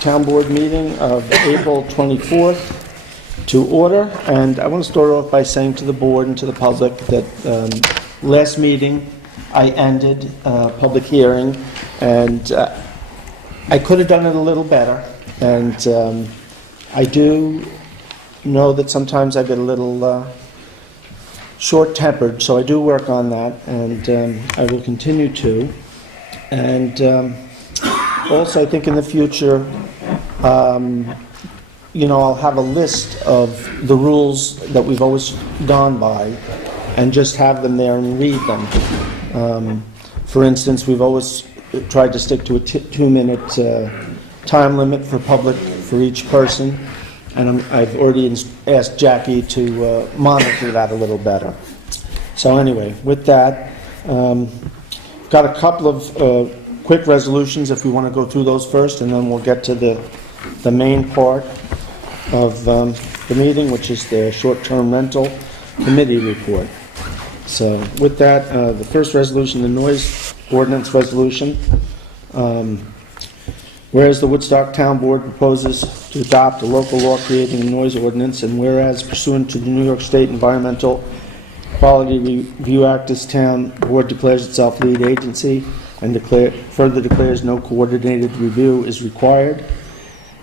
Town Board meeting of April 24th to order. And I want to start off by saying to the board and to the public that last meeting I ended public hearing, and I could have done it a little better. And I do know that sometimes I get a little short-tempered, so I do work on that, and I will continue to. And also, I think in the future, I'll have a list of the rules that we've always gone by and just have them there and read them. For instance, we've always tried to stick to a 2-minute time limit for each person, and I've already asked Jackie to monitor that a little better. So anyway, with that, got a couple of quick resolutions if we want to go through those first, and then we'll get to the main part of the meeting, which is the short-term rental committee report. So with that, the first resolution, the noise ordinance resolution. Whereas the Woodstock Town Board proposes to adopt a local law creating a noise ordinance, and whereas pursuant to the New York State Environmental Quality Review Act, this town board declares itself lead agency and further declares no coordinated review is required.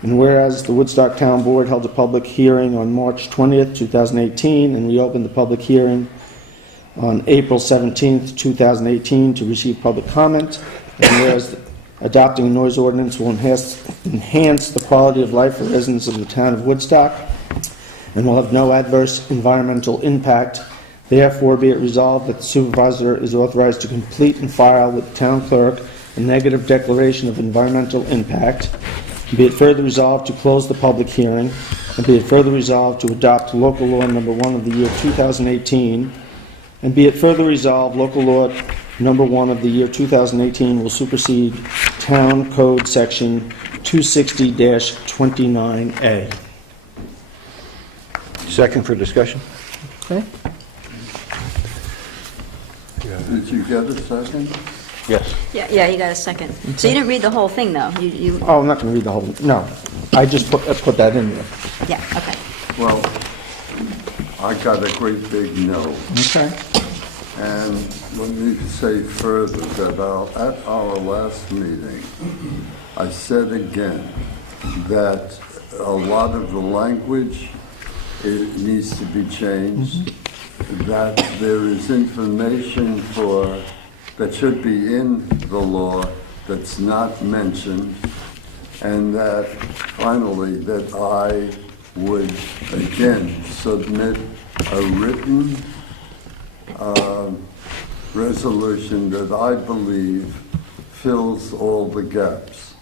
And whereas the Woodstock Town Board held a public hearing on March 20th, 2018, and reopened the public hearing on April 17th, 2018 to receive public comment, and whereas adopting a noise ordinance will enhance the quality of life for residents of the town of Woodstock and will have no adverse environmental impact. Therefore, be it resolved that the supervisor is authorized to complete and file with the town clerk a negative declaration of environmental impact. Be it further resolved to close the public hearing, and be it further resolved to adopt local law number 1 of the year 2018, and be it further resolved local law number 1 of the year 2018 will supersede Town Code Section 260-29A. Second for discussion. Okay. Did you get a second? Yes. Yeah, you got a second. So you didn't read the whole thing, though? You Oh, I'm not going to read the whole, no. I just put that in there. Yeah, okay. Well, I got a great big no. Okay. And let me say further that at our last meeting, I said again that a lot of the language, it needs to be changed, that there is information that should be in the law that's not mentioned, and that finally that I would again submit a written resolution that I believe fills all the gaps,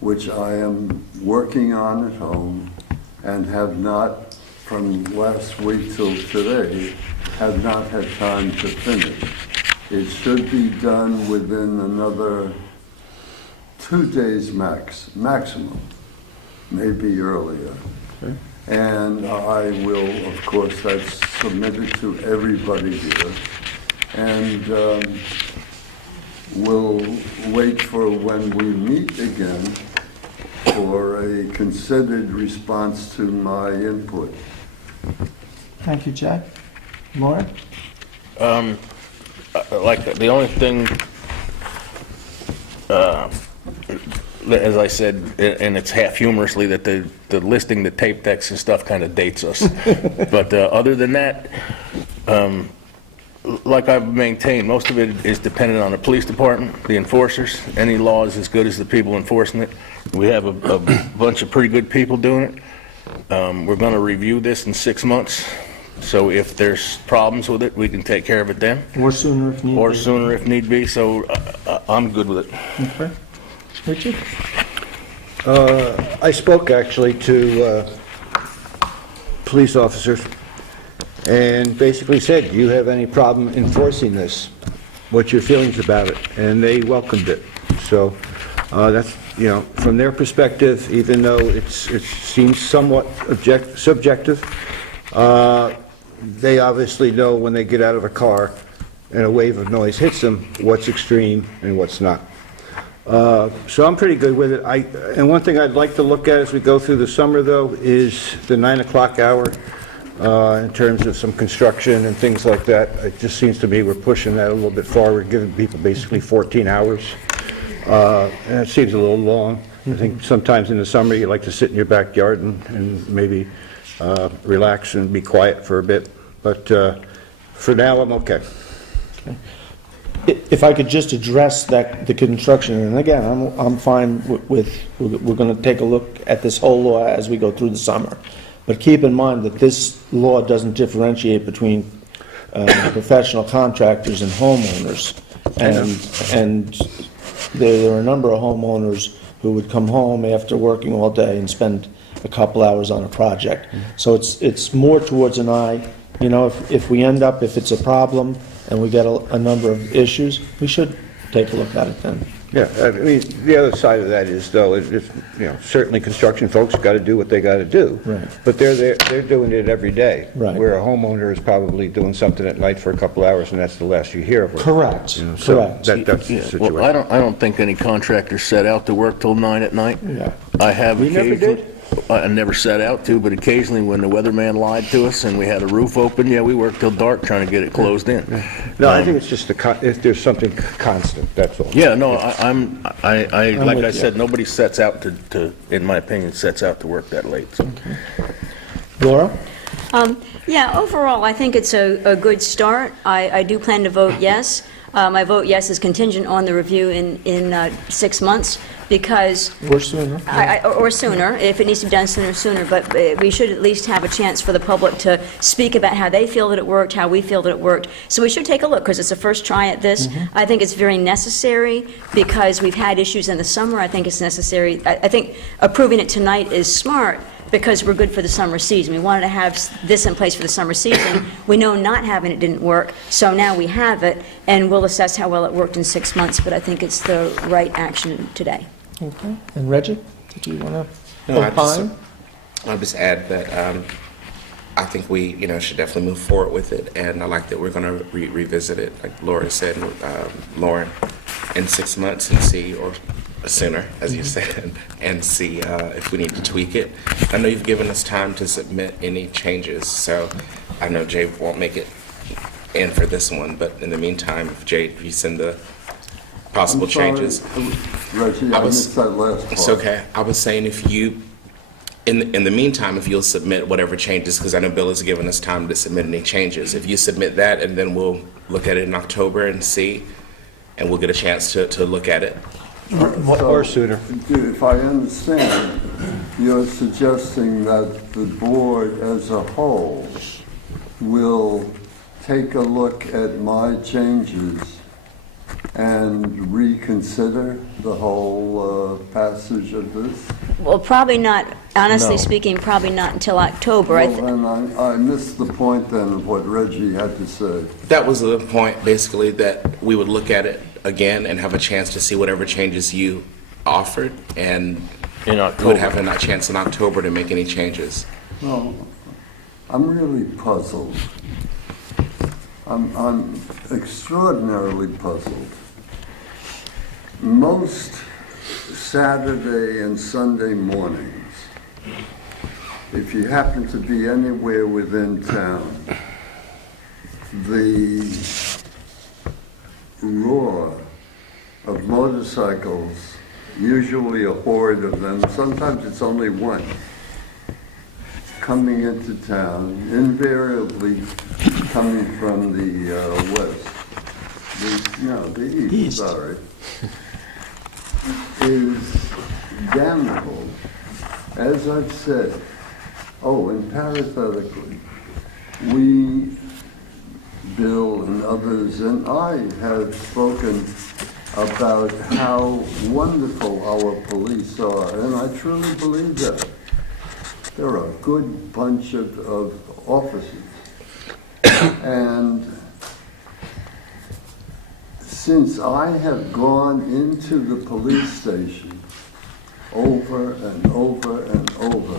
which I am working on at home and have not, from last week till today, have not had time to finish. It should be done within another 2 days maximum, maybe earlier. Okay. And I will, of course, that's submitted to everybody here. And we'll wait for when we meet again for a considered response to my input. Thank you, Jack. Maura? Like the only thing, as I said, and it's half humorously, that the listing, the tape decks and stuff kind of dates us. But other than that, like I've maintained, most of it is dependent on the police department, the enforcers. Any law is as good as the people enforcing it. We have a bunch of pretty good people doing it. We're going to review this in 6 months. So if there's problems with it, we can take care of it then. Or sooner if need be. Or sooner if need be, so I'm good with it. Okay. Richard? I spoke actually to police officers and basically said, do you have any problem enforcing this? What's your feelings about it? And they welcomed it. So that's, from their perspective, even though it seems somewhat subjective, they obviously know when they get out of a car and a wave of noise hits them, what's extreme and what's not. So I'm pretty good with it. And one thing I'd like to look at as we go through the summer, though, is the 9 o'clock hour, in terms of some construction and things like that. It just seems to me we're pushing that a little bit far. We're giving people basically 14 hours. And it seems a little long. I think sometimes in the summer, you like to sit in your backyard and maybe relax and be quiet for a bit. But for now, I'm okay. If I could just address the construction, and again, I'm fine with, we're going to take a look at this whole law as we go through the summer. But keep in mind that this law doesn't differentiate between professional contractors and homeowners. And there are a number of homeowners who would come home after working all day and spend a couple hours on a project. So it's more towards an eye, you know, if it's a problem and we get a number of issues, we should take a look at it then. Yeah, I mean, the other side of that is, though, it's, you know, certainly construction folks got to do what they got to do. Right. But they're doing it every day. Right. Where a homeowner is probably doing something at night for a couple hours, and that's the last you hear of it. Correct, You know, so correct. that's the Yeah, situation. well, I don't think any contractor set out to work till 9 at night. Yeah. I have We never occasionally. did? I never set out to, but occasionally when the weatherman lied to us and we had a roof open, yeah, we worked till dark trying to get it closed in. No, I think it's just if there's something constant, that's all. Yeah, no, like with I you. said, nobody sets out to, in my opinion, sets out to work that late, so. Laura? Yeah, overall, I think it's a good start. I do plan to vote yes. My vote yes is contingent on the review in 6 months, because Or sooner. or sooner, if it needs to be done sooner, but we should at least have a chance for the public to speak about how they feel that it worked, how we feel that it worked. So we should take a look, because it's a first try at this. I think it's very necessary, because we've had issues in the summer. I think it's necessary. I think approving it tonight is smart, because we're good for the summer season. We wanted to have this in place for the summer season. We know not having it didn't work, so now we have it, and we'll assess how well it worked in 6 months, but I think it's the right action today. Okay. And Reggie, did you want to No, opine? I'll just add that I think we, should definitely move forward with it, and I like that we're going to revisit it, like Laura said, Lauren, in 6 months and see, or sooner, as you said, and see if we need to tweak it. I know you've given us time to submit any changes, so I know Jay won't make it in for this one, but in the meantime, if you send the possible I'm sorry, changes. Reggie, I missed that last part. It's okay. I was saying if you, in the meantime, if you'll submit whatever changes, because I know Bill has given us time to submit any changes. If you submit that, and then we'll look at it in October and see, and we'll get a chance to look at it. Or sooner. If I understand, you're suggesting that the board as a whole will take a look at my changes and reconsider the whole passage of this? Well, probably not, honestly No. speaking, probably not until October. Well, and I missed the point then of what Reggie had to say. That was the point, basically, that we would look at it again and have a chance to see whatever changes you offered, and In would October. have a chance in October to make any changes. Well, I'm really puzzled. I'm extraordinarily puzzled. Most Saturday and Sunday mornings, if you happen to be anywhere within town, the roar of motorcycles, usually a horde of them, sometimes it's only one, coming into town, invariably coming from the west, the east, sorry, is damnable. As I've said, and parenthetically, we, Bill and others, and I have spoken about how wonderful our police are, and I truly believe that. They're a good bunch of officers. And since I have gone into the police station over and over and over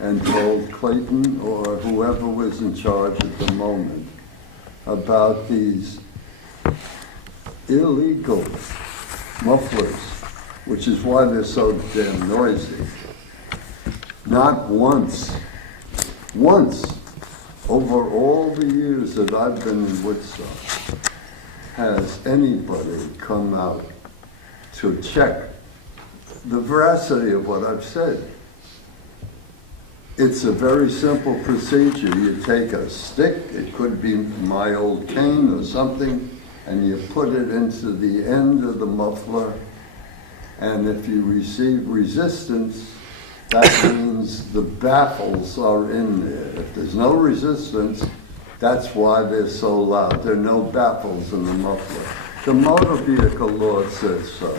and told Clayton or whoever was in charge at the moment about these illegal mufflers which is why they're so damn noisy. Not once, over all the years that I've been in Woodstock, has anybody come out to check the veracity of what I've said. It's a very simple procedure. You take a stick, it could be my old cane or something, and you put it into the end of the muffler, and if you receive resistance, that means the baffles are in there. If there's no resistance, that's why they're so loud. There are no baffles in the muffler. The motor vehicle law says so.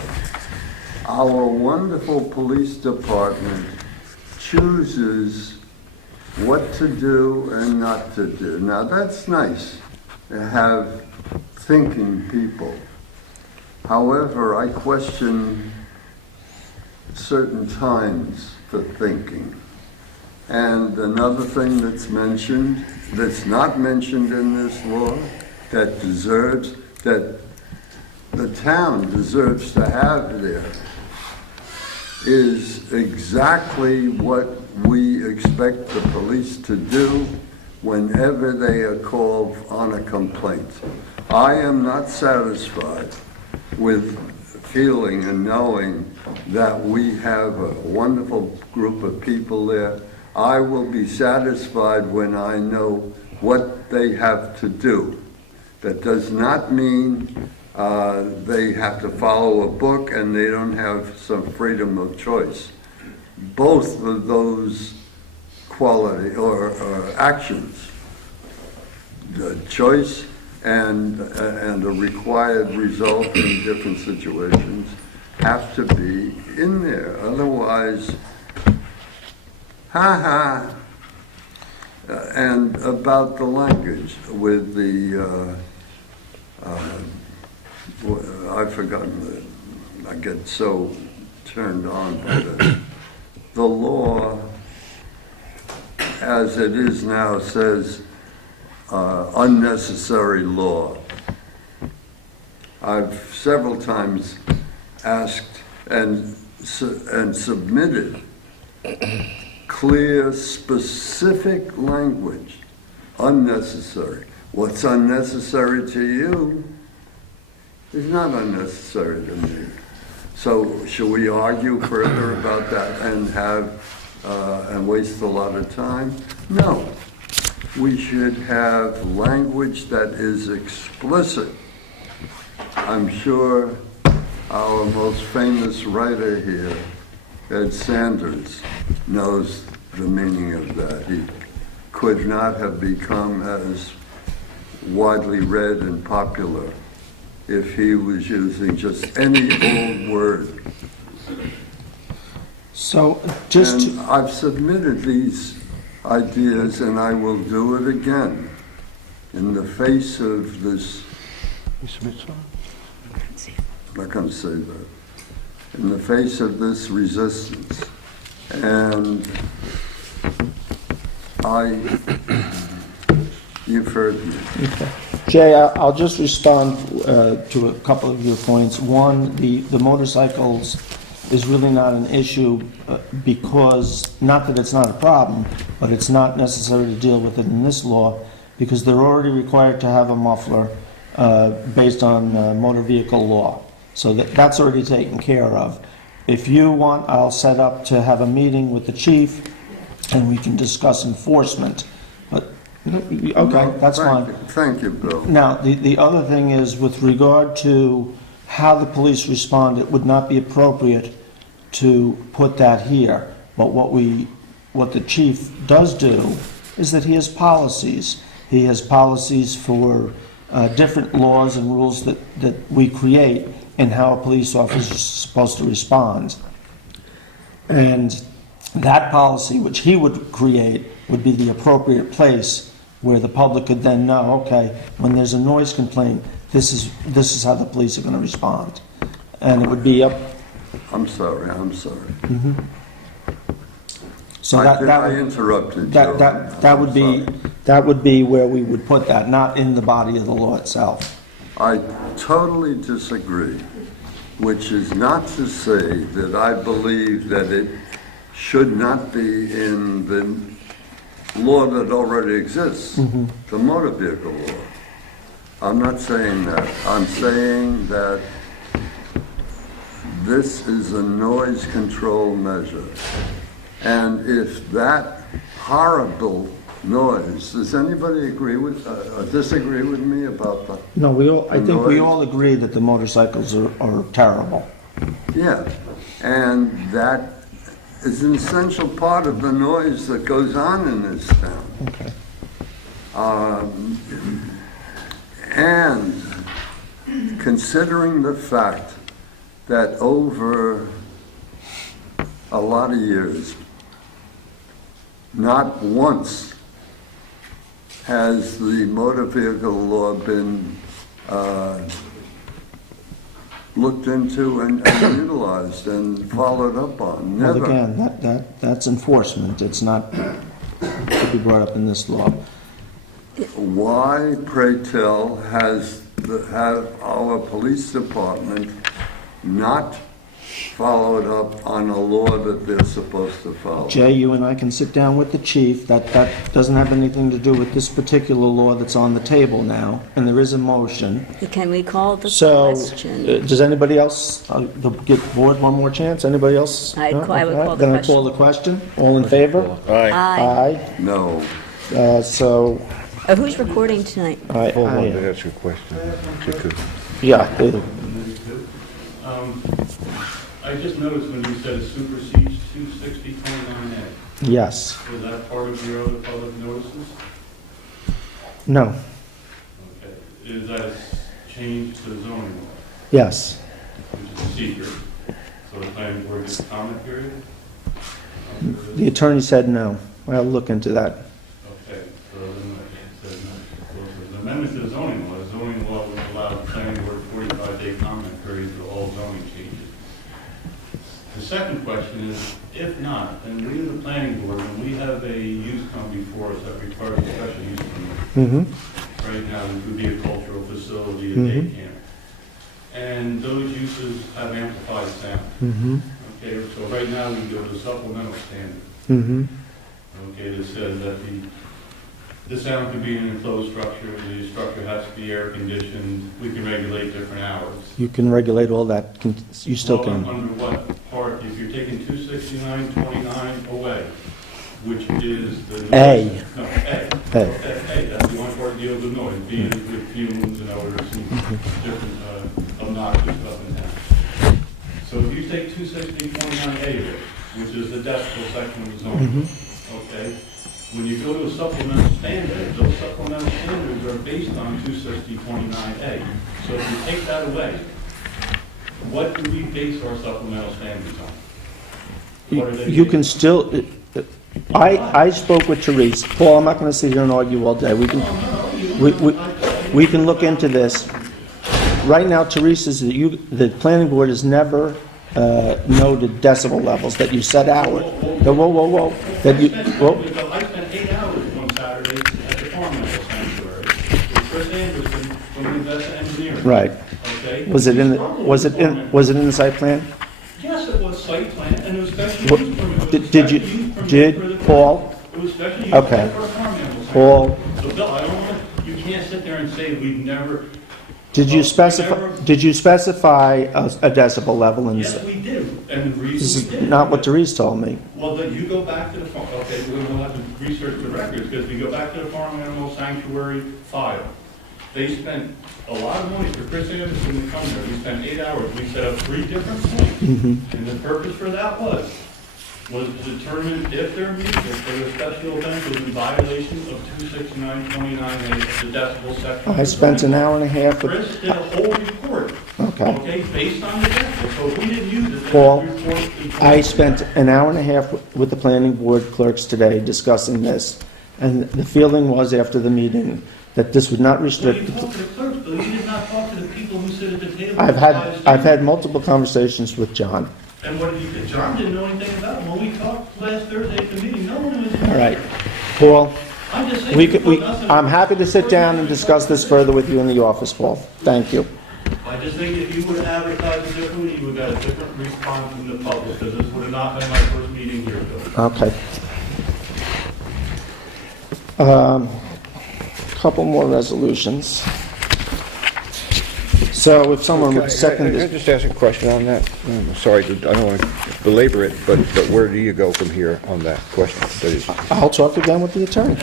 Our wonderful police department chooses what to do and not to do. Now that's nice to have thinking people. However, I question certain times for thinking. And another thing that's mentioned, that's not mentioned in this law, that the town deserves to have there, is exactly what we expect the police to do whenever they are called on a complaint. I am not satisfied with feeling and knowing that we have a wonderful group of people there. I will be satisfied when I know what they have to do. That does not mean they have to follow a book and they don't have some freedom of choice. Both of those quality or actions, the choice and a required result in different situations, have to be in there. Otherwise, and about the language with the, I've forgotten, I get so turned on by this. The law, as it is now, says unnecessary law. I've several times asked and submitted clear, specific language. Unnecessary. What's unnecessary to you is not unnecessary to me. So should we argue further about that and have and waste a lot of time? No. We should have language that is explicit. I'm sure our most famous writer here, Ed Sanders, knows the meaning of that. He could not have become as widely read and popular if he was using just any old word. So just And I've submitted these ideas, and I will do it again in the face of this. I'm not going to say that. In the face of this resistance, and you've heard me. Jay, I'll just respond to a couple of your points. One, the motorcycles is really not an issue because, not that it's not a problem, but it's not necessary to deal with it in this law because they're already required to have a muffler based on motor vehicle law. So that's already taken care of. If you want, I'll set up to have a meeting with the chief and we can discuss enforcement. But, okay, that's fine. Thank you, Bill. Now, the other thing is with regard to how the police respond, it would not be appropriate to put that here. But what the chief does do is that he has policies. He has policies for different laws and rules that we create and how a police officer is supposed to respond. And that policy, which he would create, would be the appropriate place where the public could then know, okay, when there's a noise complaint, this is how the police are going to respond. And it would be up. I'm sorry. So I interrupted you. That would be where we would put that, not in the body of the law itself. I totally disagree. which is not to say that I believe that it should not be in the law that already exists, the motor vehicle law. I'm not saying that. I'm saying that this is a noise control measure. And if that horrible noise, does anybody agree with, disagree with me about that? No, I think we noise? all agree that the motorcycles are terrible. Yeah, and that is an essential part of the noise that goes on in this town. Okay. And considering the fact that over a lot of years, not once has the motor vehicle law been looked into and utilized and followed up on. Well, Never. again, that's enforcement. It's not to be brought up in this law. Why, pray tell, have our police department not followed up on a law that they're supposed to follow? Jay, you and I can sit down with the chief. That doesn't have anything to do with this particular law that's on the table now, and there is a motion. Can we call the So, question? does anybody else, give board one more chance? Anybody else? I would No? call the Okay. Then I call the question. All in favor? Aye. Aye. No. So, Who's recording tonight? Hold on, that's your question. yeah, I just noticed when you said it supersedes 26029A, yes. was that part of your other public notices? No, Okay. Is that change to the zoning law, yes. which is a secret? So the planning board gets a comment period? The attorney said no. I'll look into that. Okay, so then I said no. So the amendment to the zoning law would allow the planning board 45-day comment period for all zoning changes. The second question is, if not, then we as a planning board, when we have a use come before us that requires a special use permit, right now, it would be a cultural facility, a day camp, and those uses have amplified sound. Okay, so right now, we go to supplemental standard. Okay, that says that the sound could be in an enclosed structure, the structure has to be air conditioned, we can regulate different hours. You can regulate all that. You still Well, can. under what part? If you're taking 26929 away, which is the... A. No, A. A. A, that's the one part that deals with noise, being with fumes and odors and different obnoxious stuff in town. So if you take 26029A, which is the decibel section of the zone, okay? When you go to a supplemental standard, those supplemental standards are based on 26029A. So if you take that away, what do we base our supplemental standards on? What are they You based can still, I spoke with Therese. Paul, I'm not going to sit here and argue all day. We can look into this. Right now, Therese, the planning board has never noted decibel levels that you set out. Whoa. That you, whoa. I spent 8 hours one Saturday at the farmhouse sanctuary with Chris Anderson from the Investa Engineering. Right. Okay? Was it in the site plan? Yes, it was site plan, and it was special What- use permit. It was did special you- use permit did for the- Paul? It was special use Okay. permit for a farmhouse. Paul, So Bill, I don't want, you can't sit there and say we've never, did you specify a decibel level in yes, this? we do, and the This reason we is did. not what Therese told me. Well, then you go back to the farm, okay, we'll have to research the records, because we go back to the farm animal sanctuary file. They spent a lot of money for Chris Anderson to come there. We spent 8 hours. We set up 3 different points. And the purpose for that was to determine if their music for the special event was in violation of 26929A, the decibel section. I spent an hour and a half with, Chris did a whole report, okay. based on the decibel. So if we didn't use it, then Paul, the report is... I spent an hour and a half with the planning board clerks today discussing this. And the feeling was after the meeting that this would not So you restrict. talked to the clerks, but you did not talk to the people who sit at the table. I've had multiple conversations with John. And what did you think? John didn't know anything about it. When we talked last Thursday at the meeting, no one was... All right. Paul, I'm just saying... I'm happy to sit down and discuss this further with you in the office, Paul. Thank you. I just think if you would advertise it differently, have got a different response from the public, because this would have not been my first meeting here, Bill. Okay. Couple more resolutions. So if someone would second Can I this, just ask a question on that? Sorry, I don't want to belabor it, but where do you go from here on that question? That is- I'll talk again with the attorney.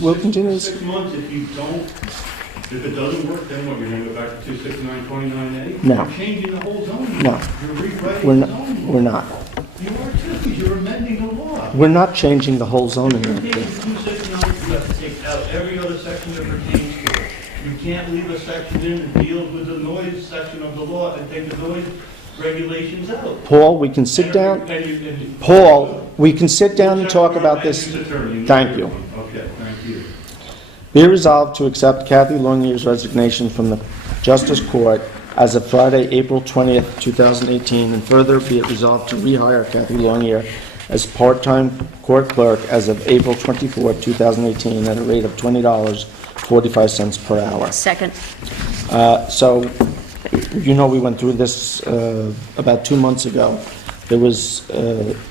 We'll continue this. 6 months, if you don't, if it doesn't work, then what, you're gonna go back to 26929A? No. You're changing the whole zoning. No. law. You're rewriting We're the not, zoning. law. we're not. You are too, because you're amending the law. We're not changing the whole zoning. You're law. taking 269, you have to take out every other section that pertains to it. You can't leave a section in that deals with the noise section of the law and take the noise regulations out. Paul, we can sit down. Paul, we can sit down and talk about this. Thank you. Okay, thank you. Be it resolved to accept Kathy Longyear's resignation from the Justice Court as of Friday, April 20th, 2018, and further be it resolved to rehire Kathy Longyear as part-time court clerk as of April 24th, 2018, at a rate of $20.45 per hour. Second. So, you know, we went through this about 2 months ago. There was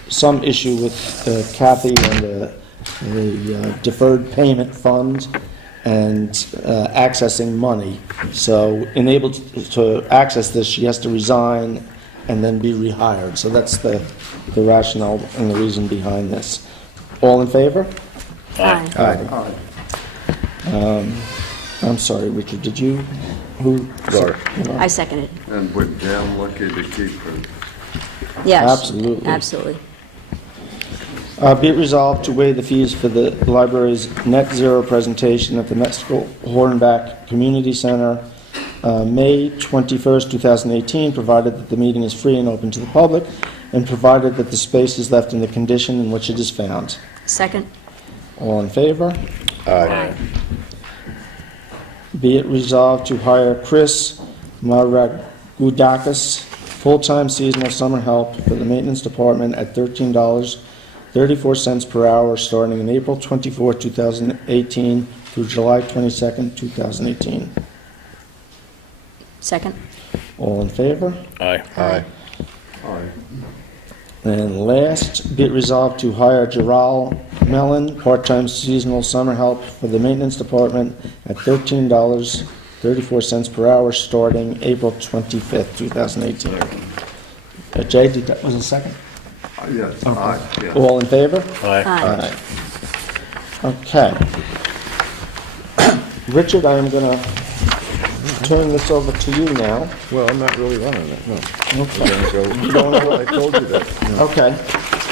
some issue with Kathy and the deferred payment fund and accessing money. So, enabled to access this, she has to resign and then be rehired. So that's the rationale and the reason behind this. All in favor? Aye. Aye. I'm sorry, Richard, did you? Who? Laura. I second it. And we're damn lucky to keep her. Yes. Absolutely. Absolutely. Be it resolved to waive the fees for the library's net zero presentation at the Mexico Hornback Community Center, May 21st, 2018, provided that the meeting is free and open to the public, and provided that the space is left in the condition in which it is found. Second. All in favor? Aye. Be it resolved to hire Chris Maragudakis, full-time seasonal summer help for the maintenance department at $13.34 per hour, starting in April 24, 2018 through July 22, 2018. Second. All in favor? Aye. Aye. Aye. And last, be it resolved to hire Gerald Mellon, part-time seasonal summer help for the maintenance department at $13.34 per hour, starting April 25th, 2018. Jay, was it a second? Yes, aye, yes. All in favor? Aye. Aye. Okay. Richard, I am going to turn this over to you now. Well, I'm not really running it, no. Okay. No, I told you that. No. Okay.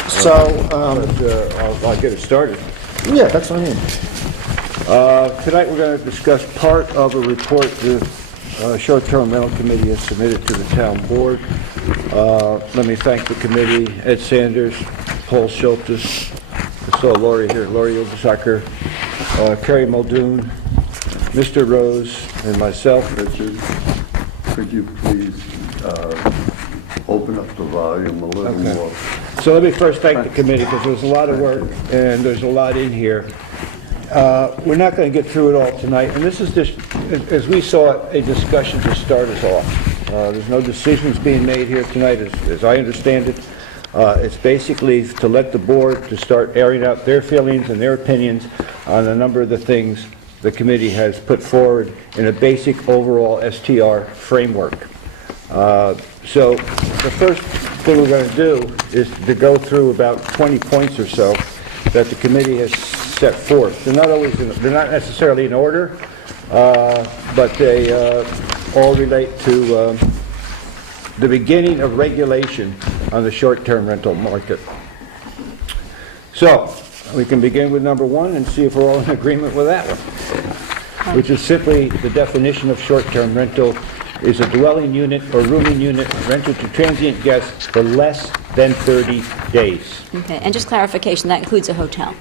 So, But, I'll get it started. yeah, that's what I mean. Tonight, we're going to discuss part of a report the Short-Term Rental Committee has submitted to the town board. Let me thank the committee, Ed Sanders, Paul Schultes, I saw Lori here, Lori Obersacker, Kerry Muldoon, Mr. Rose, and myself. Richard, could you please open up the volume a little Okay. more? So let me first thank the committee, because there's a lot of work, and there's a lot in here. We're not going to get through it all tonight, and this is just, as we saw it, a discussion to start us off. There's no decisions being made here tonight, as I understand it. It's basically to let the board to start airing out their feelings and their opinions on a number of the things the committee has put forward in a basic overall STR framework. So the first thing we're going to do is to go through about 20 points or so that the committee has set forth. They're not necessarily in order, but they all relate to the beginning of regulation on the short-term rental market. So we can begin with number one and see if we're all in agreement with that one, which is simply the definition of short-term rental is a dwelling unit or rooming unit rented to transient guests for less than 30 days. Okay, and just clarification, that includes a hotel?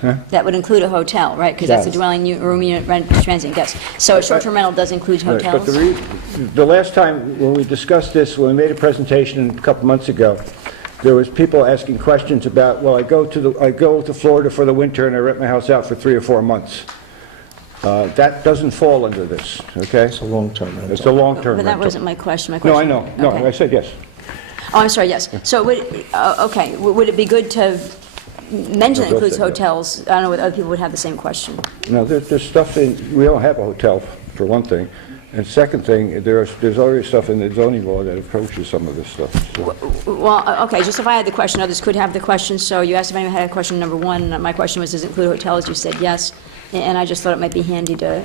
That would include a hotel, right? Because that's a Does. dwelling room unit rent to transient guests. So a short-term rental does include Right, hotels? But the last time when we discussed this, when we made a presentation a couple months ago, there was people asking questions about, well, I go to Florida for the winter and I rent my house out for 3 or 4 months. That doesn't fall under this, okay? It's a long-term rental. It's a long-term But rental. that wasn't my question. My No, I question. know. No, Okay. I said yes. Oh, I'm sorry, yes. So would it be good to mention it No, includes they'll say yes. hotels? I don't know whether other people would have the same question. No, there's stuff in, we don't have a hotel, for one thing. And second thing, there's already stuff in the zoning law that approaches some of this stuff. So- Well, okay, just if I had the question, others could have the question. So you asked if anyone had a question number one. My question was, does it include hotels? You said yes. And I just thought it might be handy to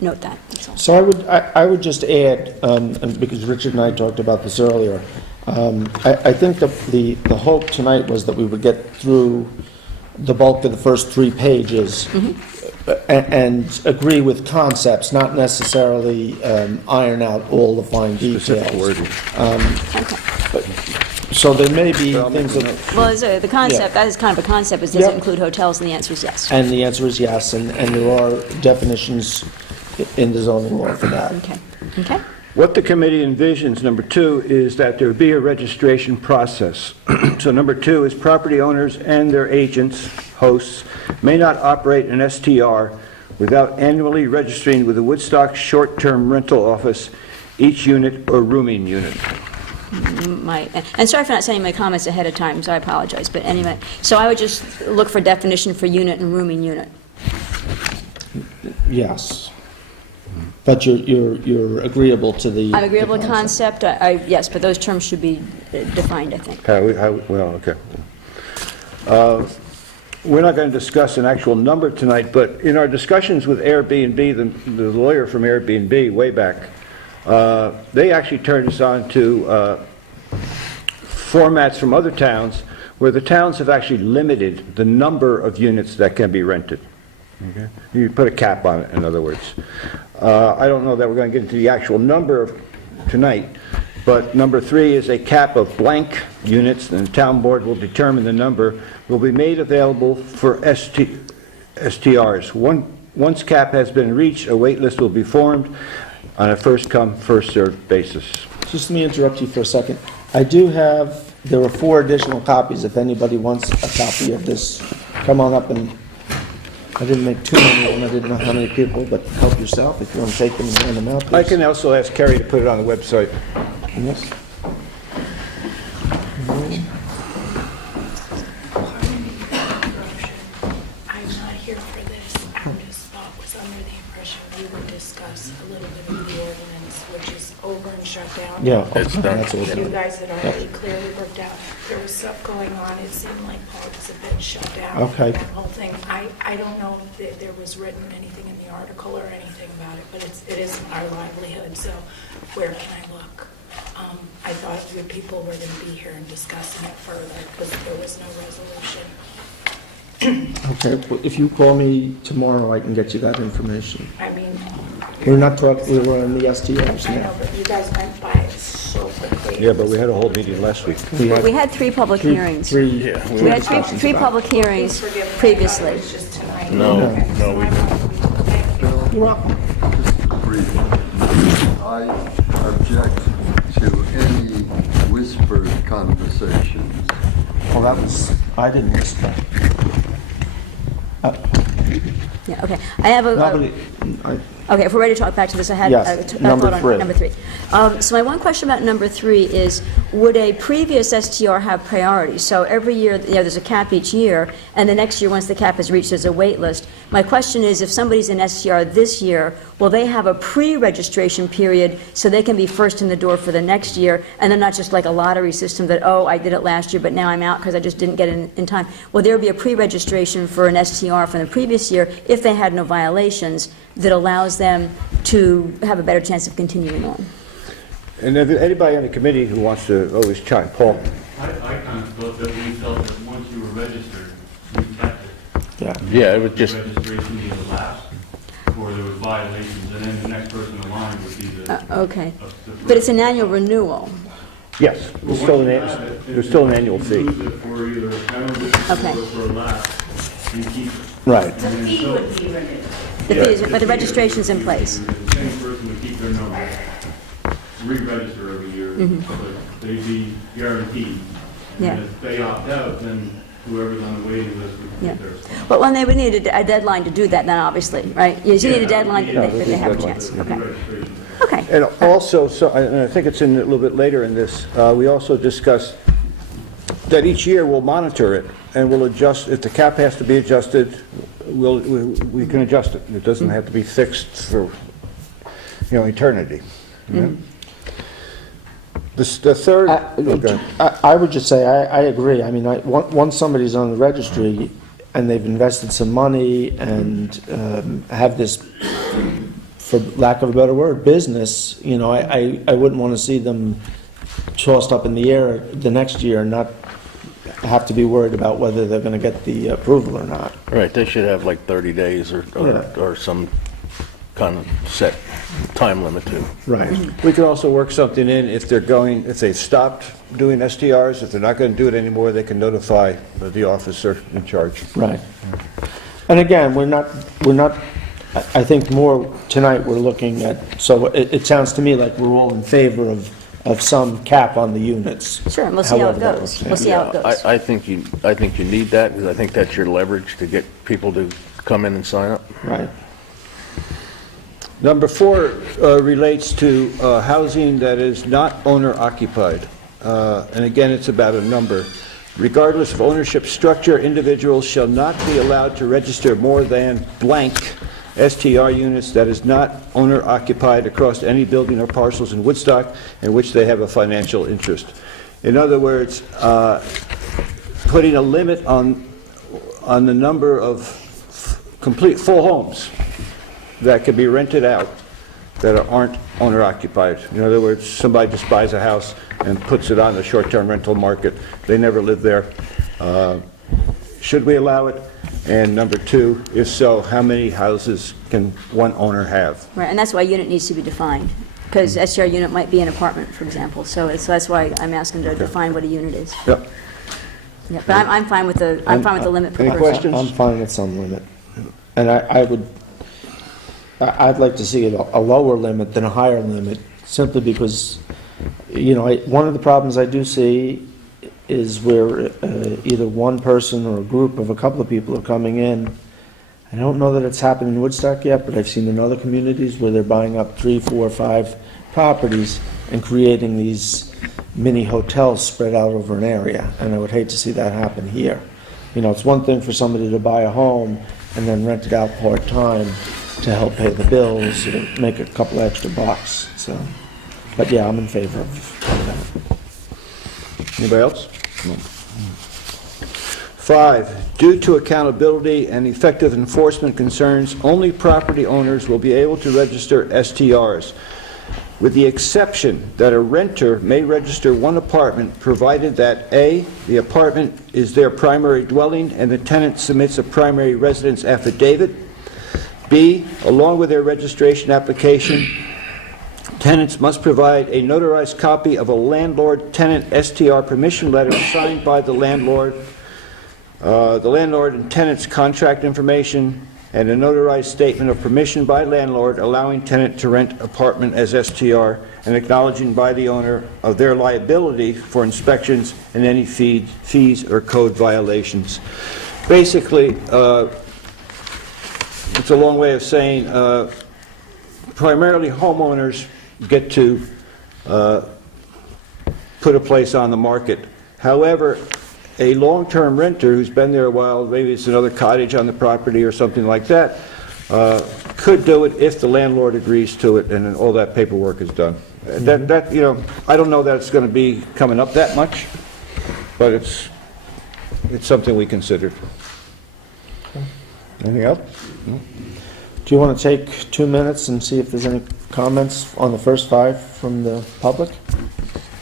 note that. That's all. So I would just add, and because Richard and I talked about this earlier, I think the hope tonight was that we would get through the bulk of the first 3 pages and agree with concepts, not necessarily iron out all the fine details. Specific wording. So there may be things that, Well, the concept, that is kind of a concept, is does Yep. it include hotels? And the answer is yes. and the answer is yes, and there are definitions in the zoning law for that. Okay, okay. What the committee envisions, number 2, is that there be a registration process. So number 2 is property owners and their agents, hosts, may not operate an STR without annually registering with the Woodstock Short-Term Rental Office, each unit or rooming unit. And sorry for not sending my comments ahead of time, so I apologize. But anyway, so I would just look for definition for unit and rooming unit. Yes. But you're agreeable to the... I'm agreeable to the concept, yes, but those terms should be defined, I think. Well, okay. We're not going to discuss an actual number tonight, but in our discussions with Airbnb, the lawyer from Airbnb way back, they actually turned us on to formats from other towns where the towns have actually limited the number of units that can be rented. Okay? You put a cap on it, in other words. I don't know that we're going to get into the actual number tonight, but number 3 is a cap of blank units, and the town board will determine the number, will be made available for STRs. Once cap has been reached, a wait list will be formed on a first-come, first-served basis. Just let me interrupt you for a second. I do have, there are 4 additional copies. If anybody wants a copy of this, come on up and, I didn't make too many of them. I didn't know how many people, but help yourself if you want to take them and hand them out, please. I can also ask Kerry to put it on the website. Yes. I'm not here for this. I just was under the impression we would discuss a little bit of the ordinance, which is over and shut down. Yeah. It's done. That's what You we're doing. guys had already clearly worked out. There was stuff going on. It seemed like Paul was a bit shut down. Okay. That whole thing. I don't know if there was written anything in the article or anything about it, but it is our livelihood, so where can I look? I thought you people were going to be here and discussing it further because there was no resolution. Okay, well, if you call me tomorrow, I can get you that information. I mean, We're not talking, we're on the STRs I know, now. but you guys went by it so quickly. Yeah, but we had a whole meeting last week. We had 3 public hearings. Three We had three public hearings Please forgive me, I thought previously. it was just tonight. No, Okay, no, so we I won't- thank you. You're welcome. Briefly, I object to any whispered conversations. Well, that was, I didn't respect. Yeah, okay. I have Nobody, Okay, if we're ready to talk back to this, I had Yes, a number thought on three. number 3. So my one question about number 3 is, would a previous STR have priority? So every year, there's a cap each year, and the next year, once the cap is reached, there's a wait list. My question is, if somebody's in STR this year, will they have a pre-registration period so they can be first in the door for the next year, and then not just like a lottery system that, oh, I did it last year, but now I'm out because I just didn't get it in time? Will there be a pre-registration for an STR from the previous year if they had no violations that allows them to have a better chance of continuing on? And if anybody on the committee who wants to always chime, Paul? I kind of thought that we felt that once you were registered, we kept it. yeah. Yeah, it was just, Registration either lapsed, or there was violations, and then the next person in line would be the... Okay. But it's an annual renewal. Yes, there's still an annual fee. Lose it for either a penalty Okay. or for a lapse, you keep it. Right. The fee would be renewed. The fees, but the registration's in place. The same person would keep their number, re-register every year, but they'd be guaranteed. Yeah. And if they opt out, then whoever's on the waiting list would Yeah. get their spot. But when they would need a deadline to do that, then obviously, right? You need a deadline to Yeah, make sure they have a deadline. chance. The Okay. registration. Okay. And also, and I think it's in a little bit later in this, we also discussed that each year we'll monitor it and we'll adjust, if the cap has to be adjusted, we can adjust it. It doesn't have to be fixed for, eternity. you know? The third, okay. I would just say, I agree. I mean, once somebody's on the registry and they've invested some money and have this, for lack of a better word, business, I wouldn't want to see them tossed up in the air the next year and not have to be worried about whether they're going to get the approval or not. Right, they should have like 30 days or some kind of set time limit too. Right. We could also work something in if they've stopped doing STRs, if they're not going to do it anymore, they can notify the officer in charge. Right. And again, we're not, I think more tonight we're looking at, so it sounds to me like we're all in favor of some cap on the units. Sure, and we'll see how it However that goes. works, We'll see how it goes. I think you need that, because I think that's your leverage to get people to come in and sign up. Right. Number 4 relates to housing that is not owner-occupied. And again, it's about a number. Regardless of ownership structure, individuals shall not be allowed to register more than blank STR units that is not owner-occupied across any building or parcels in Woodstock in which they have a financial interest. In other words, putting a limit on the number of complete full homes that could be rented out that aren't owner-occupied. In other words, somebody just buys a house and puts it on the short-term rental market. They never live there. Should we allow it? And number 2, if so, how many houses can one owner have? Right, and that's why unit needs to be defined, because STR unit might be an apartment, for example, so that's why I'm asking to define what a unit is. Yep. Yeah, but I'm fine with the limit per Any person. questions? I'm fine with some limit. And I'd like to see a lower limit than a higher limit, simply because, one of the problems I do see is where either one person or a group of a couple of people are coming in. I don't know that it's happened in Woodstock yet, but I've seen in other communities where they're buying up 3, 4, 5 properties and creating these mini hotels spread out over an area, and I would hate to see that happen here. It's one thing for somebody to buy a home and then rent it out part-time to help pay the bills or make a couple extra bucks, so. But yeah, I'm in favor of that. Anybody else? No. 5, due to accountability and effective enforcement concerns, only property owners will be able to register STRs, with the exception that a renter may register one apartment provided that A, the apartment is their primary dwelling and the tenant submits a primary residence affidavit, B, along with their registration application, tenants must provide a notarized copy of a landlord-tenant STR permission letter signed by the landlord and tenant's contract information, and a notarized statement of permission by landlord allowing tenant to rent apartment as STR and acknowledging by the owner of their liability for inspections and any fees or code violations. Basically, it's a long way of saying primarily homeowners get to put a place on the market. However, a long-term renter who's been there a while, maybe it's another cottage on the property or something like that, could do it if the landlord agrees to it and then all that paperwork is done. That I don't know that it's going to be coming up that much, but it's something we considered. Anything else? Do you want to take 2 minutes and see if there's any comments on the first 5 from the public?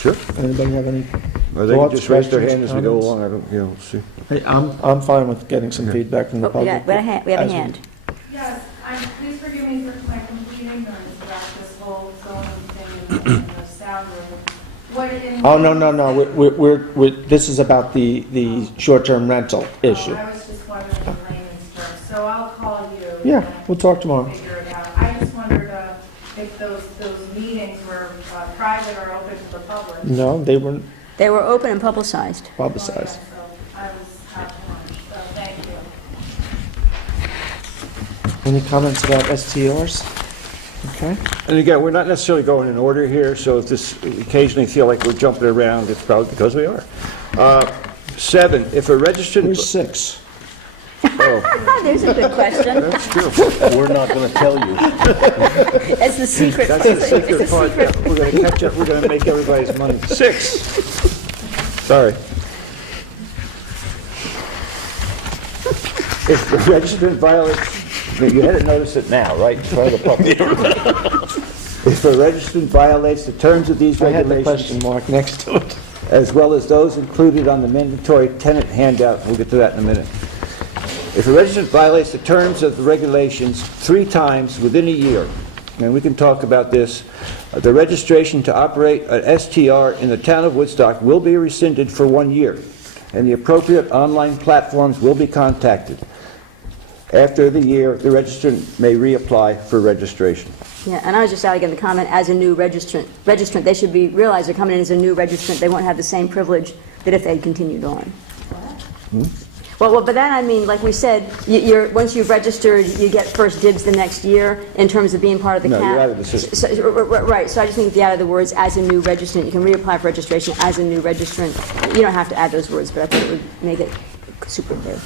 Sure. Anybody have any Or they can thoughts, just raise their questions, hand as we go comments? along. See. Hey, I'm fine with getting some feedback from the Oh, we public. have a As hand. Yes, please forgive me for my complete ignorance about this whole zoning thing and the sound room. What it Oh, no, this is about the short-term rental issue. I was just wondering in layman's terms, so I'll call you. Yeah, and we'll talk tomorrow. Figure it out. I just wondered if those meetings were private or open to the public. No, they weren't They were open and publicized. publicized. So I was half Any comments about STRs? Okay. And again, we're not necessarily going in order here, so if this occasionally feel like we're jumping around, it's probably because we are. 7, if a registered... Here's 6. Oh, There's a good question. that's true. We're not going to tell you. It's the secret. That's the secret part. We're going to catch up, we're going to make everybody's money. 6. Sorry. If the registrant violates, you had to notice it now, right, in front of the public. If a registrant violates the terms of these I had the regulations, question mark next to it. as well as those included on the mandatory tenant handout, we'll get to that in a minute. If a registrant violates the terms of the regulations 3 times within a year, and we can talk about this, the registration to operate an STR in the town of Woodstock will be rescinded for 1 year, and the appropriate online platforms will be contacted. After the year, the registrant may reapply for registration. Yeah, and I was just adding the comment, as a new registrant, they should be, realize they're coming in as a new registrant, they won't have the same privilege that if they'd continued on. Well, but then, I mean, like we said, once you've registered, you get first dibs the next year in terms of being part of the No, count. you're out of the system. Right, so I just think if you added the words, as a new registrant, you can reapply for registration as a new registrant. You don't have to add those words, but I think it would make it super clear.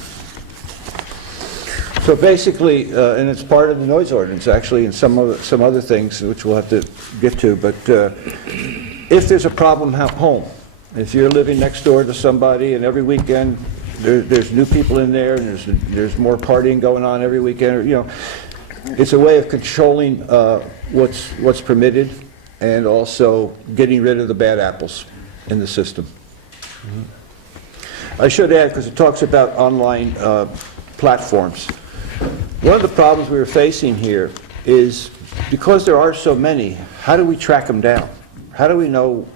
So basically, and it's part of the noise ordinance, actually, and some other things, which we'll have to get to, but if there's a problem at home, if you're living next door to somebody and every weekend there's new people in there and there's more partying going on every weekend, you know, it's a way of controlling what's permitted and also getting rid of the bad apples in the system. I should add, because it talks about online platforms. One of the problems we were facing here is, because there are so many, how do we track them down? How do we know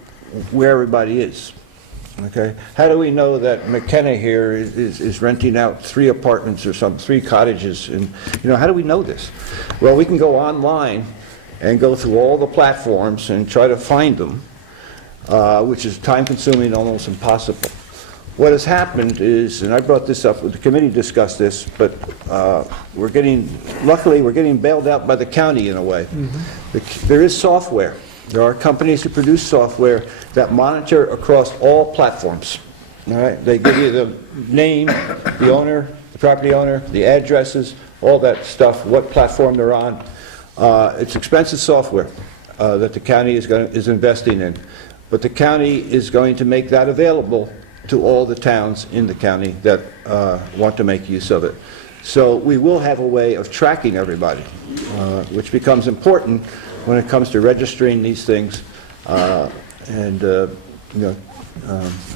where everybody is? Okay? How do we know that McKenna here is renting out 3 apartments or something, 3 cottages? And, you know, how do we know this? Well, we can go online and go through all the platforms and try to find them, which is time-consuming, almost impossible. What has happened is, and I brought this up, the committee discussed this, but luckily we're getting bailed out by the county in a way. There is software. There are companies who produce software that monitor across all platforms. All right? They give you the name, the owner, the property owner, the addresses, all that stuff, what platform they're on. It's expensive software that the county is investing in. But the county is going to make that available to all the towns in the county that want to make use of it. So we will have a way of tracking everybody, which becomes important when it comes to registering these things and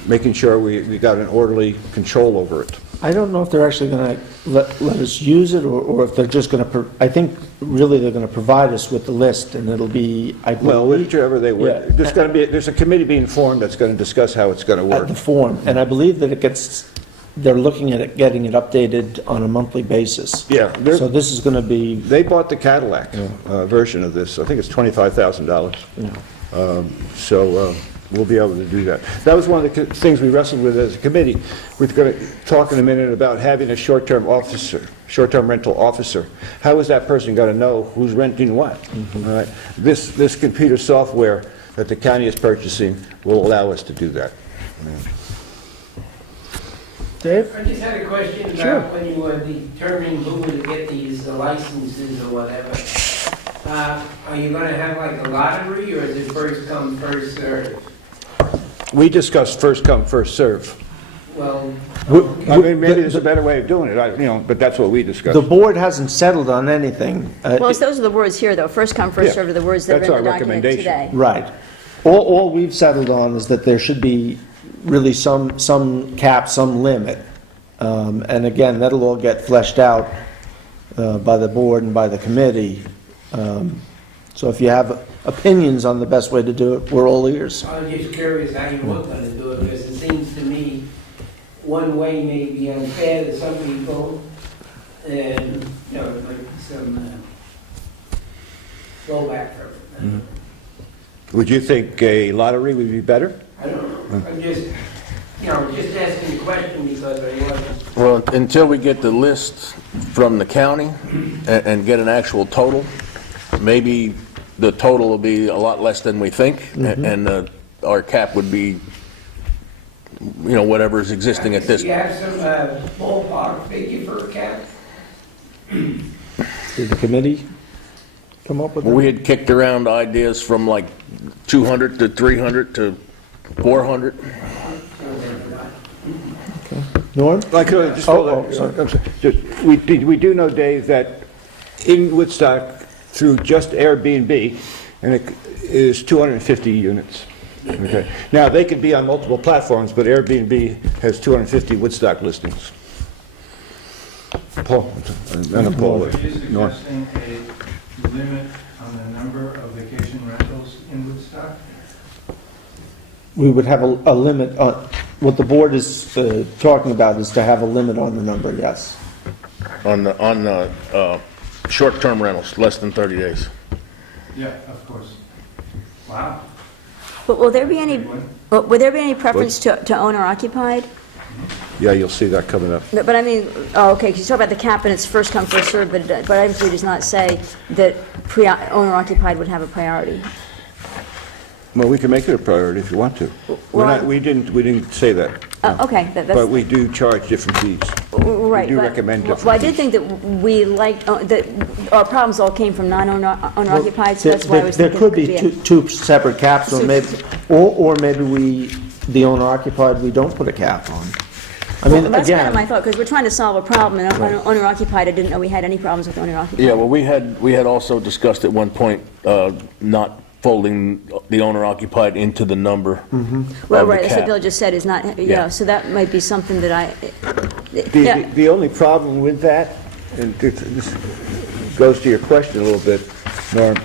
making sure we got an orderly control over it. I don't know if they're actually going to let us use it, or if they're just going to, I think really they're going to provide us with the list, and it'll be, I Well, believe, whichever they work. Yeah. There's a committee being formed that's going to discuss how it's going to at work. the form, and I believe that they're looking at it, getting it updated on a monthly basis. Yeah, So this is going to be, they bought the Cadillac version of this. I think it's $25,000. So we'll be able to do that. That was one of the things we wrestled with as a committee. We're going to talk in a minute about having a short-term rental officer. How is that person going to know who's renting what? All right. This computer software that the county is purchasing will allow us to do that. Dave? I just had a question about when you were determining who would get these licenses or whatever. Are you going to have like a lottery, or is it first come, first served? We discussed first come, first serve. Well, I mean, maybe there's a better way of doing it, but that's what we discussed. The board hasn't settled on anything. Well, those are the words here, though. First come, first Yeah, served are the words that are in that's the our document recommendation. today. Right. All we've settled on is that there should be really some cap, some limit. And again, that'll all get fleshed out by the board and by the committee. So if you have opinions on the best way to do it, we're all ears. I was just curious how you were going to do it, because it seems to me one way may be unfair to some people, and, you know, like some blowback from it. Would you think a lottery would be better? I don't know. I'm just just asking the question because I wasn't. Well, until we get the list from the county and get an actual total, maybe the total will be a lot less than we think, and our cap would be, whatever is existing at this. Do you have some ballpark figure for a cap? Did the committee come up with that? We had kicked around ideas from like 200 to 300 to 400. Norm? I could just Oh, hold on. sorry. I'm sorry. We do know, Dave, that in Woodstock, through just Airbnb, and it is 250 units. Okay. Now, they could be on multiple platforms, but Airbnb has 250 Woodstock listings. Paul, and then Paul. Are you Norm. suggesting a limit on the number of vacation rentals in Woodstock? We would have a limit on, what the board is talking about is to have a limit on the number, yes. On the short-term rentals, less than 30 days. Yeah, of course. Wow. But will there be any preference to owner occupied? Yeah, you'll see that coming up. But I mean, okay, because you talk about the cap and it's first come, first served, but item 3 does not say that owner occupied would have a priority. Well, we can make it a priority if you want to. We didn't say that. Okay, But that's, we do charge different fees. right. do but- recommend different Well, I did fees. think that we liked, that our problems all came from non-owner occupied, so that's why I was There thinking. could be two separate caps, or maybe the owner occupied, we don't put a cap on. I mean, That's kind of again, my thought, because we're trying to solve a problem, and owner occupied, I didn't know we had any problems with owner occupied. Yeah, well, we had also discussed at one point not folding the owner occupied into the number of Well, the right, that's what cap. Bill just said, is not, Yeah. so that might be something that yeah. The only problem with that, and this goes to your question a little bit, Norm,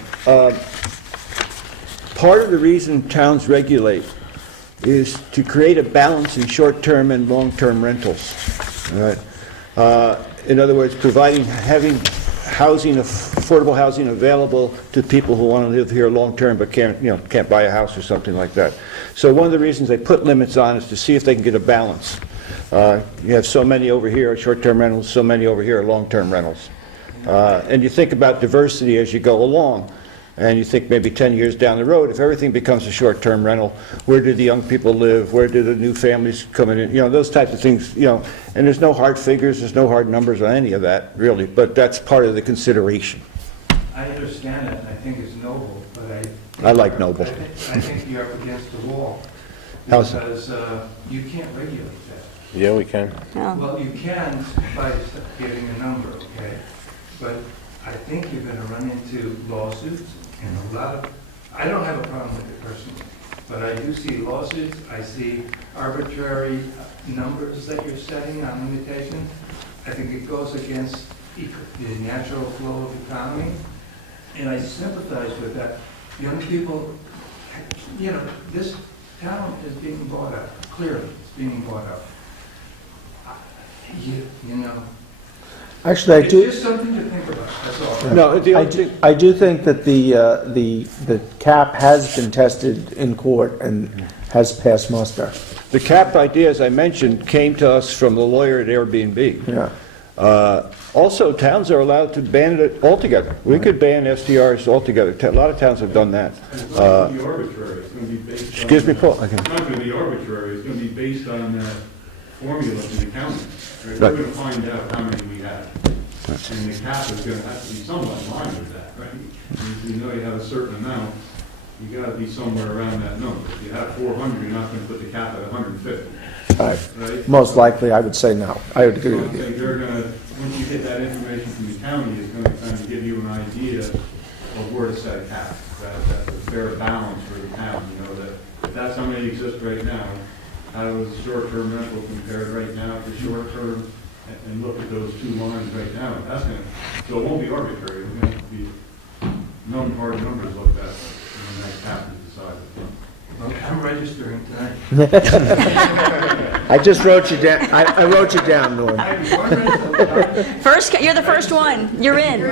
part of the reason towns regulate is to create a balance in short-term and long-term rentals. All right? In other words, having housing, affordable housing available to people who want to live here long-term but can't buy a house or something like that. So one of the reasons they put limits on is to see if they can get a balance. You have so many over here are short-term rentals, so many over here are long-term rentals. And you think about diversity as you go along, and you think maybe 10 years down the road, if everything becomes a short-term rental, where do the young people live? Where do the new families come in? Those types of things, and there's no hard figures, there's no hard numbers on any of that, really, but that's part of the consideration. I understand that, and I think it's noble, but I like noble. I think you're up against the wall. How's that? Because you can't regulate that. Yeah, we can. Oh. Well, you can by giving a number, okay? But I think you're going to run into lawsuits and a lot of, I don't have a problem with it personally, but I do see lawsuits, I see arbitrary numbers that you're setting on limitations. I think it goes against the natural flow of the economy, and I sympathize with that. Young people, this town is being bought up, clearly, it's being bought up. actually, I It's do, just something to think about, that's all. No, the only thing, I do think that the cap has been tested in court and has passed muster. the cap idea, as I mentioned, came to us from the lawyer at Airbnb. Yeah. Also, towns are allowed to ban it altogether. We could ban STRs altogether. A lot of towns have done that. It's not going to be arbitrary, it's going to be based on... Excuse me, Paul? It's not going to be arbitrary, it's going to be based on that formula from the county. Right? Right. We're going to find out how many we have. And the cap is going to have to be somewhat in line with that, right? If you know you have a certain amount, you got to be somewhere around that number. If you have 400, you're not going to put the cap at 150, right? Most likely, I would say no. I would agree So with I'm you. saying they're going to, once you get that information from the county, it's going to kind of give you an idea of where to set a cap. That's a fair balance for the town, that if that's how many exist right now, how does short-term rental compared right now to short-term, and look at those two lines right now, and that's going to, so it won't be arbitrary, it's going to be hard numbers like that, and that cap is decided. Well, I'm registering tonight. I just wrote you down, I wrote you down, Norm. You're the first one. You're in.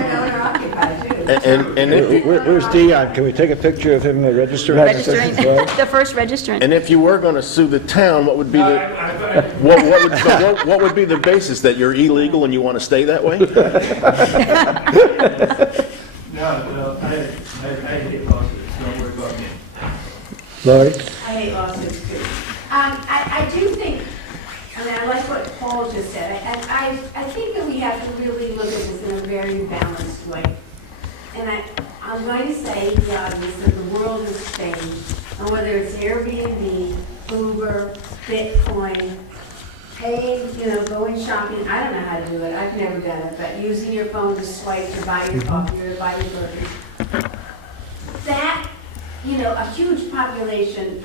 And if you, Where's Dion? Can we take a picture of him registering? Registering, the first registrant. and if you were going to sue the town, what would be the, what would be the basis, that you're illegal and you want to stay that way? No, I hate lawsuits, don't worry about me. Laurie? I hate lawsuits too. I do think, I mean, I like what Paul just said. I think that we have to really look at this in a very balanced way. And I'm going to say the obvious, that the world has changed. And whether it's Airbnb, Uber, Bitcoin, paying, going shopping, I don't know how to do it. I've never done it, but using your phone to swipe to buy your coffee or to buy your burgers. That, a huge population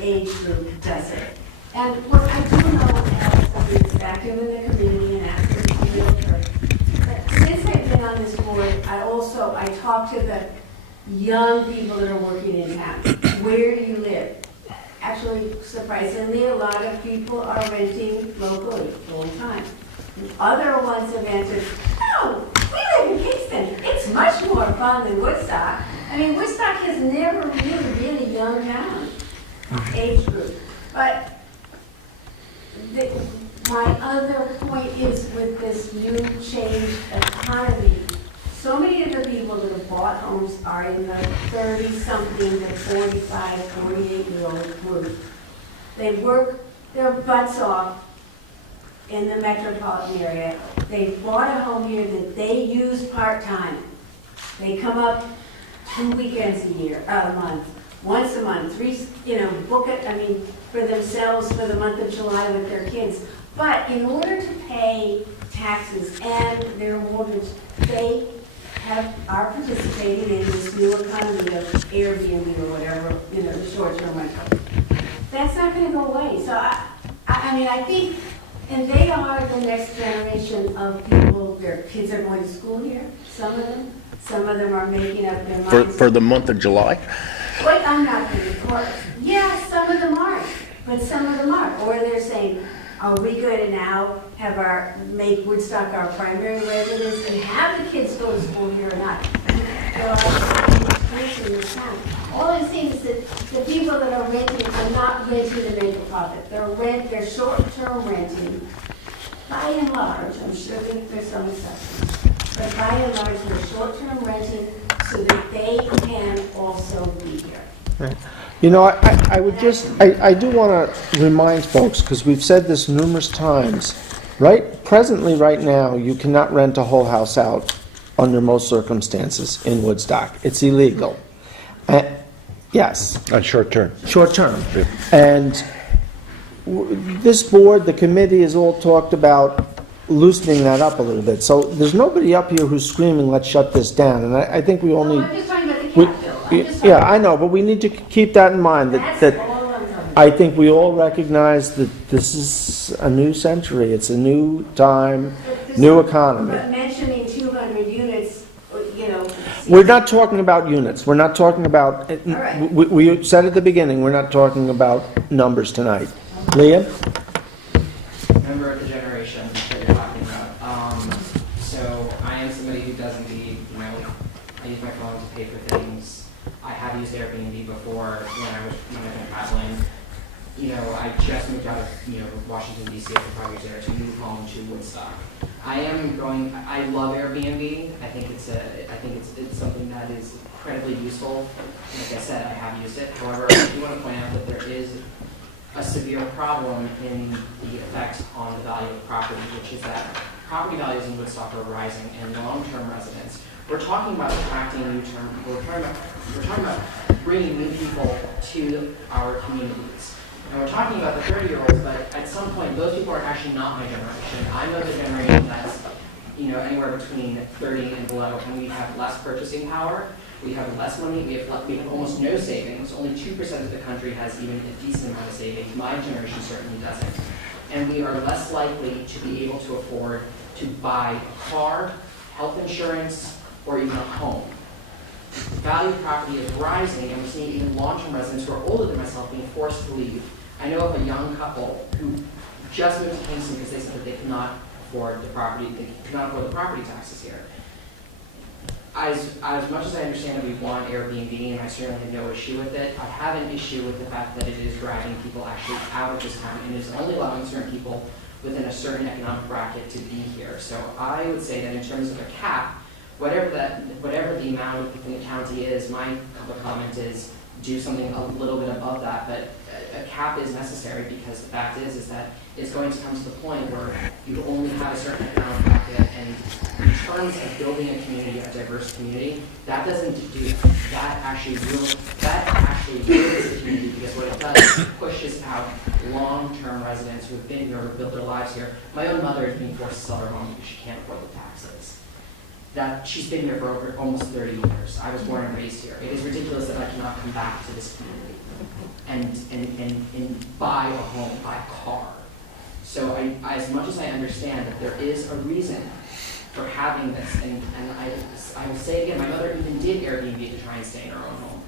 age group does it. And what I do know as somebody who's active in the community and active in the realtor, that since I've been on this board, I talk to the young people that are working in town. Where do you live? Actually, surprisingly, a lot of people are renting locally full time. Other ones have answered, no, we live in Kingston. It's much more fun than Woodstock. I mean, Woodstock has never really been a young town age group. But my other point is with this new changed economy, so many of the people that have bought homes are in the 30-something to 45, 48-year-old group. They work their butts off in the metropolitan area. They bought a home here that they use part-time. They come up 2 weekends a month, once a month, book it, for themselves for the month of July with their kids. But in order to pay taxes and their mortgage, they are participating in this new economy of Airbnb or whatever, the short-term rental. That's not going to go away. So I think, and they are the next generation of people. Their kids are going to school here. Some of them are making up their minds. For the month of July? Wait, I'm not going to court. Yeah, some of them aren't, but some of them are. Or they're saying, are we going to now make Woodstock our primary residence and have the kids go to school here or not? There are in this town. All I'm saying is that the people that are renting are not renting to make a profit. They're short-term renting. By and large, I'm sure there's some exceptions, but by and large, they're short-term renting so that they can also be here. Right. I do want to remind folks, because we've said this numerous times, presently, right now, you cannot rent a whole house out under most circumstances in Woodstock. It's illegal. Yes. On short term. Short term. And this board, the committee, has all talked about loosening that up a little bit. So there's nobody up here who's screaming, let's shut this down. And I think we all need... I'm just talking about the cap bill. Yeah, I know, but we need to keep that in mind, that all I'm talking about. I think we all recognize that this is a new century, it's a new time, new economy. But mentioning 200 units, We're not talking about units, we're not talking about, right. we said at the beginning, we're not talking about numbers tonight. Leah? Member of the generation that you're talking about. So I am somebody who does indeed, I use my phone to pay for things. I have used Airbnb before when I've been traveling. I just moved out of Washington D.C. after 5 years there to move home to Woodstock. I love Airbnb. I think it's something that is incredibly useful. Like I said, I have used it. However, I do want to point out that there is a severe problem in the effect on the value of property, which is that property values in Woodstock are rising, and long-term residents. We're talking about attracting new term people. We're talking about bringing new people to our communities. And we're talking about the 30-year-olds, but at some point, those people are actually not my generation. I'm of the generation that's anywhere between 30 and below, and we have less purchasing power. We have less money. We have almost no savings. Only 2% of the country has even a decent amount of savings. My generation certainly doesn't. And we are less likely to be able to afford to buy a car, health insurance, or even a home. The value of property is rising, and we're seeing even long-term residents who are older than myself being forced to leave I know of a young couple who just moved to Kingston because they said that they could not afford the property, they could not afford the property taxes here. As much as I understand that we want Airbnb, and I certainly have no issue with it, I have an issue with the fact that it is driving people actually out of this town, and it is only allowing certain people within a certain economic bracket to be here. So I would say that in terms of a cap, whatever the amount within the county is, my comment is do something a little bit above that, but a cap is necessary because the fact is that it's going to come to the point where you only have a certain economic bracket, and in terms of building a community, a diverse community, that doesn't do that. That actually ruins the community, because what it does is it pushes out long-term residents who have been here, who have built their lives here. My own mother is being forced to sell her home because she can't afford the taxes. That she's been here for over almost 30 years. I was born and raised here. It is ridiculous that I cannot come back to this community and buy a home, buy a car. So as much as I understand that there is a reason for having this, and I will say again, my mother even did Airbnb to try and stay in her own home.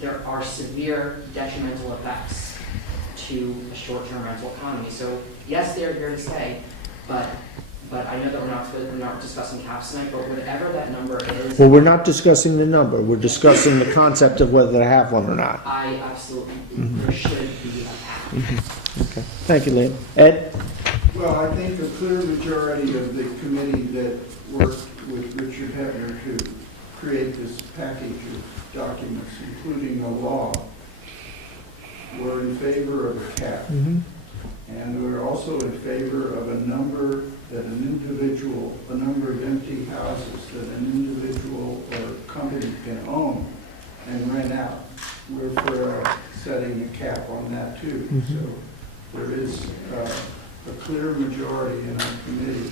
There are severe detrimental effects to a short-term rental economy. So yes, they're here to stay, but I know that we're not discussing caps tonight, but whatever that number is. Well, we're not discussing the number, we're discussing the concept of whether to have one or not. I absolutely, there should be a cap. Okay, thank you, Liam. Ed? Well, I think a clear majority of the committee that worked with Richard Hebner to create this package of documents, including a law, were in favor of a cap. And we're also in favor of a number of empty houses that an individual or company can own and rent out. We're for setting a cap on that too. So there is a clear majority in our committee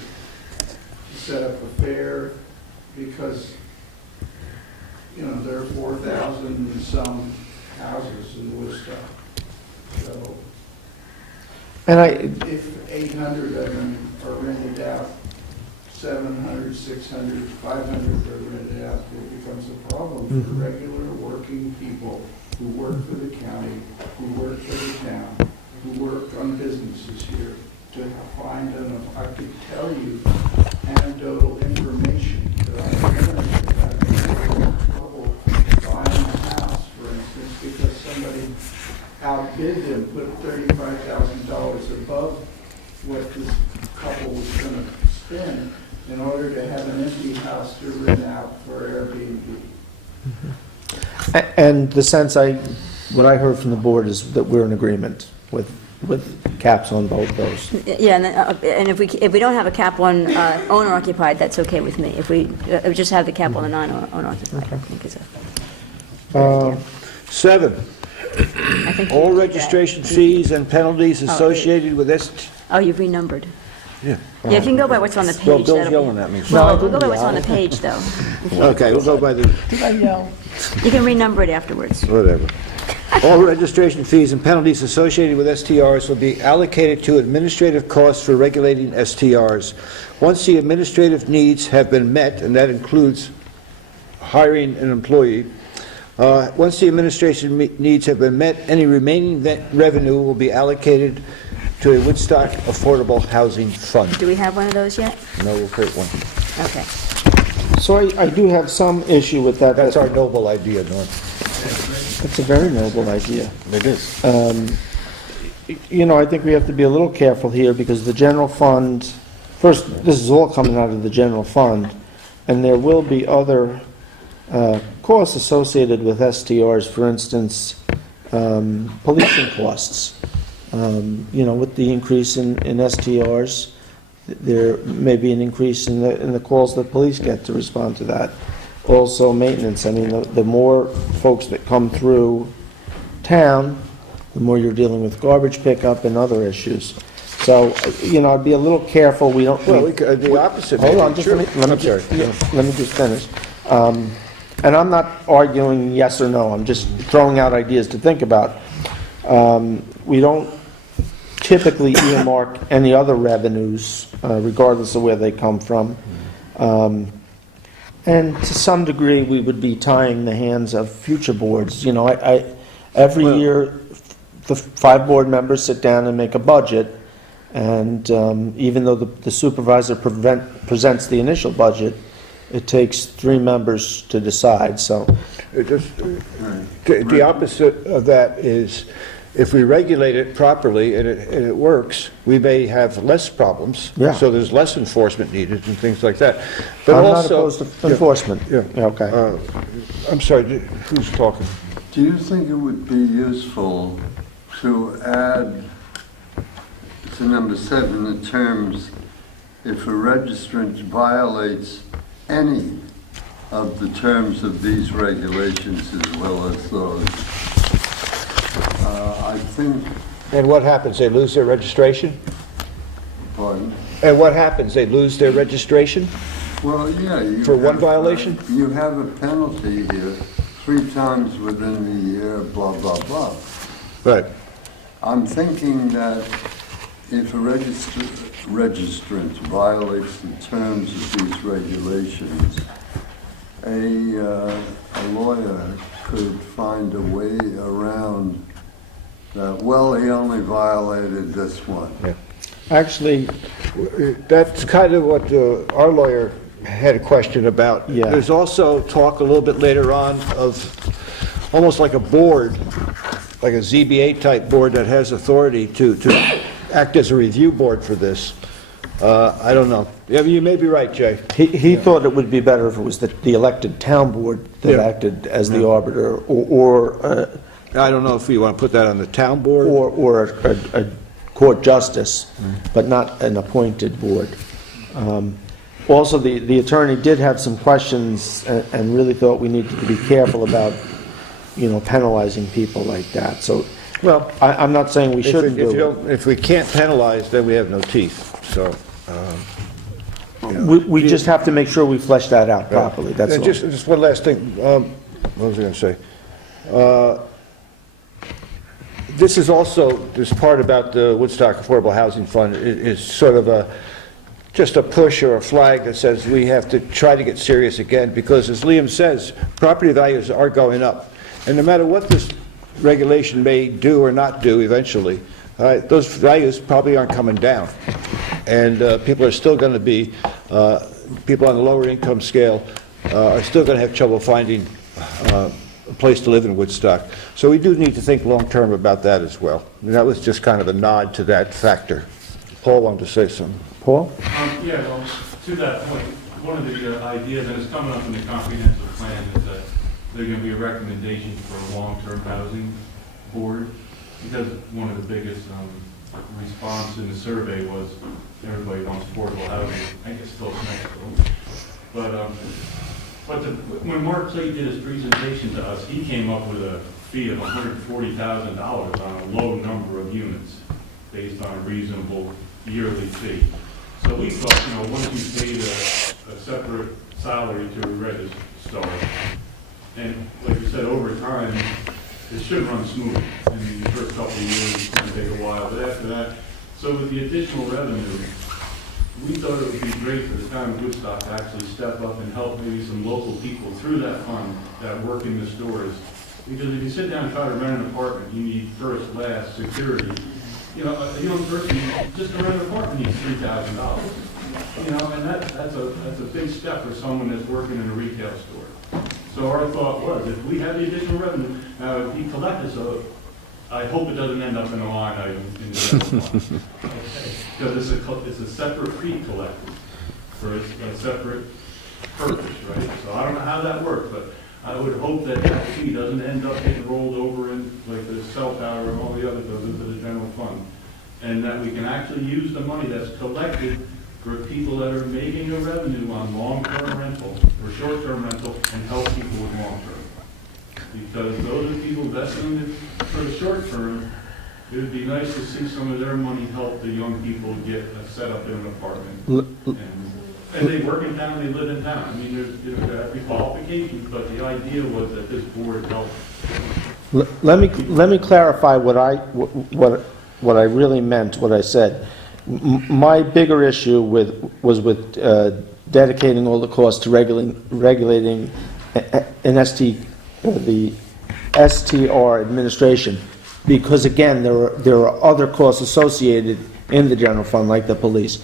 to set up a fair, because, you know, there are 4,000 and some houses in Woodstock. So if 800 of them are rented out, 700, 600, 500 are rented out, it becomes a problem for regular working people who work for the county, who work for the town, who work on businesses here, to find enough. I could tell you anecdotal information that I've learned about people trouble buying a house, for instance, because somebody outbid them, put $35,000 above what this couple was going to spend in order to have an empty house to rent out for Airbnb. And the sense what I heard from the board is that we're in agreement with caps on both those. Yeah, and if we don't have a cap on owner occupied, that's okay with me. If we just have the cap on the non-owner occupied, I think is a. 7, I think all we did registration that. fees and penalties associated with this. Oh, you've renumbered. Yeah. Yeah, if you can go by what's on the page. Well, Bill's that'll be- yelling at me. Well, we'll go by what's on the page, though. Okay, we'll go by the, You can renumber it afterwards. whatever. All registration fees and penalties associated with STRs will be allocated to administrative costs for regulating STRs. Once the administrative needs have been met, and that includes hiring an employee, once the administration needs have been met, any remaining revenue will be allocated to a Woodstock Affordable Housing Fund. Do we have one of those yet? No, we'll create one. Okay. So I do have some issue with that. That's our noble idea, Norm. It's a very noble idea. It is. You know, I think we have to be a little careful here, because the general fund, first, this is all coming out of the general fund, and there will be other costs associated with STRs, for instance, policing costs. You know, with the increase in STRs, there may be an increase in the calls that police get to respond to that. Also, maintenance. I mean, the more folks that come through town, the more you're dealing with garbage pickup and other issues. So, you know, I'd be a little careful. We don't. Well, the opposite. Hold on, just let me just finish. And I'm not arguing yes or no. I'm just throwing out ideas to think about. We don't typically earmark any other revenues, regardless of where they come from. And to some degree, we would be tying the hands of future boards. You know, Every Well- year, the 5 board members sit down and make a budget, and even though the supervisor presents the initial budget, it takes 3 members to decide, so. The opposite of that is, if we regulate it properly and it works, we may have less problems. Yeah. So there's less enforcement needed and things like that. But I'm not also- opposed to enforcement. Yeah. Okay. I'm sorry, who's talking? Do you think it would be useful to add to number 7 the terms, if a registrant violates any of the terms of these regulations as well as those? I think, And what happens? They lose their registration? pardon? And what happens? They lose their registration? Well, yeah. You For one have, violation? You have a penalty here 3 times within the year, blah, blah, blah. Right. I'm thinking that if a registrant violates the terms of these regulations, a lawyer could find a way around that, well, he only violated this one. Actually, That's kind of what our lawyer had a question about. Yeah. There's also talk a little bit later on of almost like a board, like a ZBA-type board that has authority to act as a review board for this. I don't know. Yeah, you may be right, Jay. he thought it would be better if it was the elected town board that Yeah. acted as the arbiter, or I don't know if we want to put that on the town board. a court justice, but not an appointed board. Also, the attorney did have some questions and really thought we needed to be careful about, penalizing people like that. So, Well, I'm not saying we shouldn't do it. if we can't penalize, then we have no teeth, so. We just have to make sure we flesh that out properly, that's And all. just one last thing, what was I going to say? This is also, this part about the Woodstock Affordable Housing Fund is sort of just a push or a flag that says we have to try to get serious again, because as Liam says, property values are going up. And no matter what this regulation may do or not do eventually, those values probably aren't coming down. And people are still going to be, people on the lower income scale are still going to have trouble finding a place to live in Woodstock. So we do need to think long-term about that as well. And that was just kind of a nod to that factor. Paul wanted to say something. Paul? Yeah, well, to that point, one of the ideas, and it's coming up in the comprehensive plan, is that there's going to be a recommendation for a long-term housing board, because one of the biggest response in the survey was everybody wants affordable housing. I guess still next to them. But when Mark Clay did his presentation to us, he came up with a fee of $140,000 on a low number of units based on a reasonable yearly fee. So we thought, once you paid a separate salary to a registrar, and like you said, over time, it should run smooth. I mean, the first couple of years, it's going to take a while, but after that, so with the additional revenue, we thought it would be great for the town of Woodstock to actually step up and help maybe some local people through that fund that work in the stores. Because if you sit down and try to rent an apartment, you need first, last, security. A young person, just to rent an apartment needs $3,000. And that's a big step for someone that's working in a retail store. So our thought was, if we have the additional revenue, now if he collected, so I hope it doesn't end up in a line item in the general fund. Because it's a separate fee collected for a separate purpose, right? So I don't know how that works, but I would hope that that fee doesn't end up getting rolled over in, like the cell tower and all the other goes into the general fund. And that we can actually use the money that's collected for people that are making a revenue on long-term rental or short-term rental and help people with long-term. Because those are people investing in it for the short term. It would be nice to see some of their money help the young people get set up in an apartment. And they work in town, they live in town. I mean, there's every qualification, but the idea was that this board helped. Let me clarify what I really meant, what I said. My bigger issue was with dedicating all the costs to regulating an the STR administration, because again, there are other costs associated in the general fund, like the police.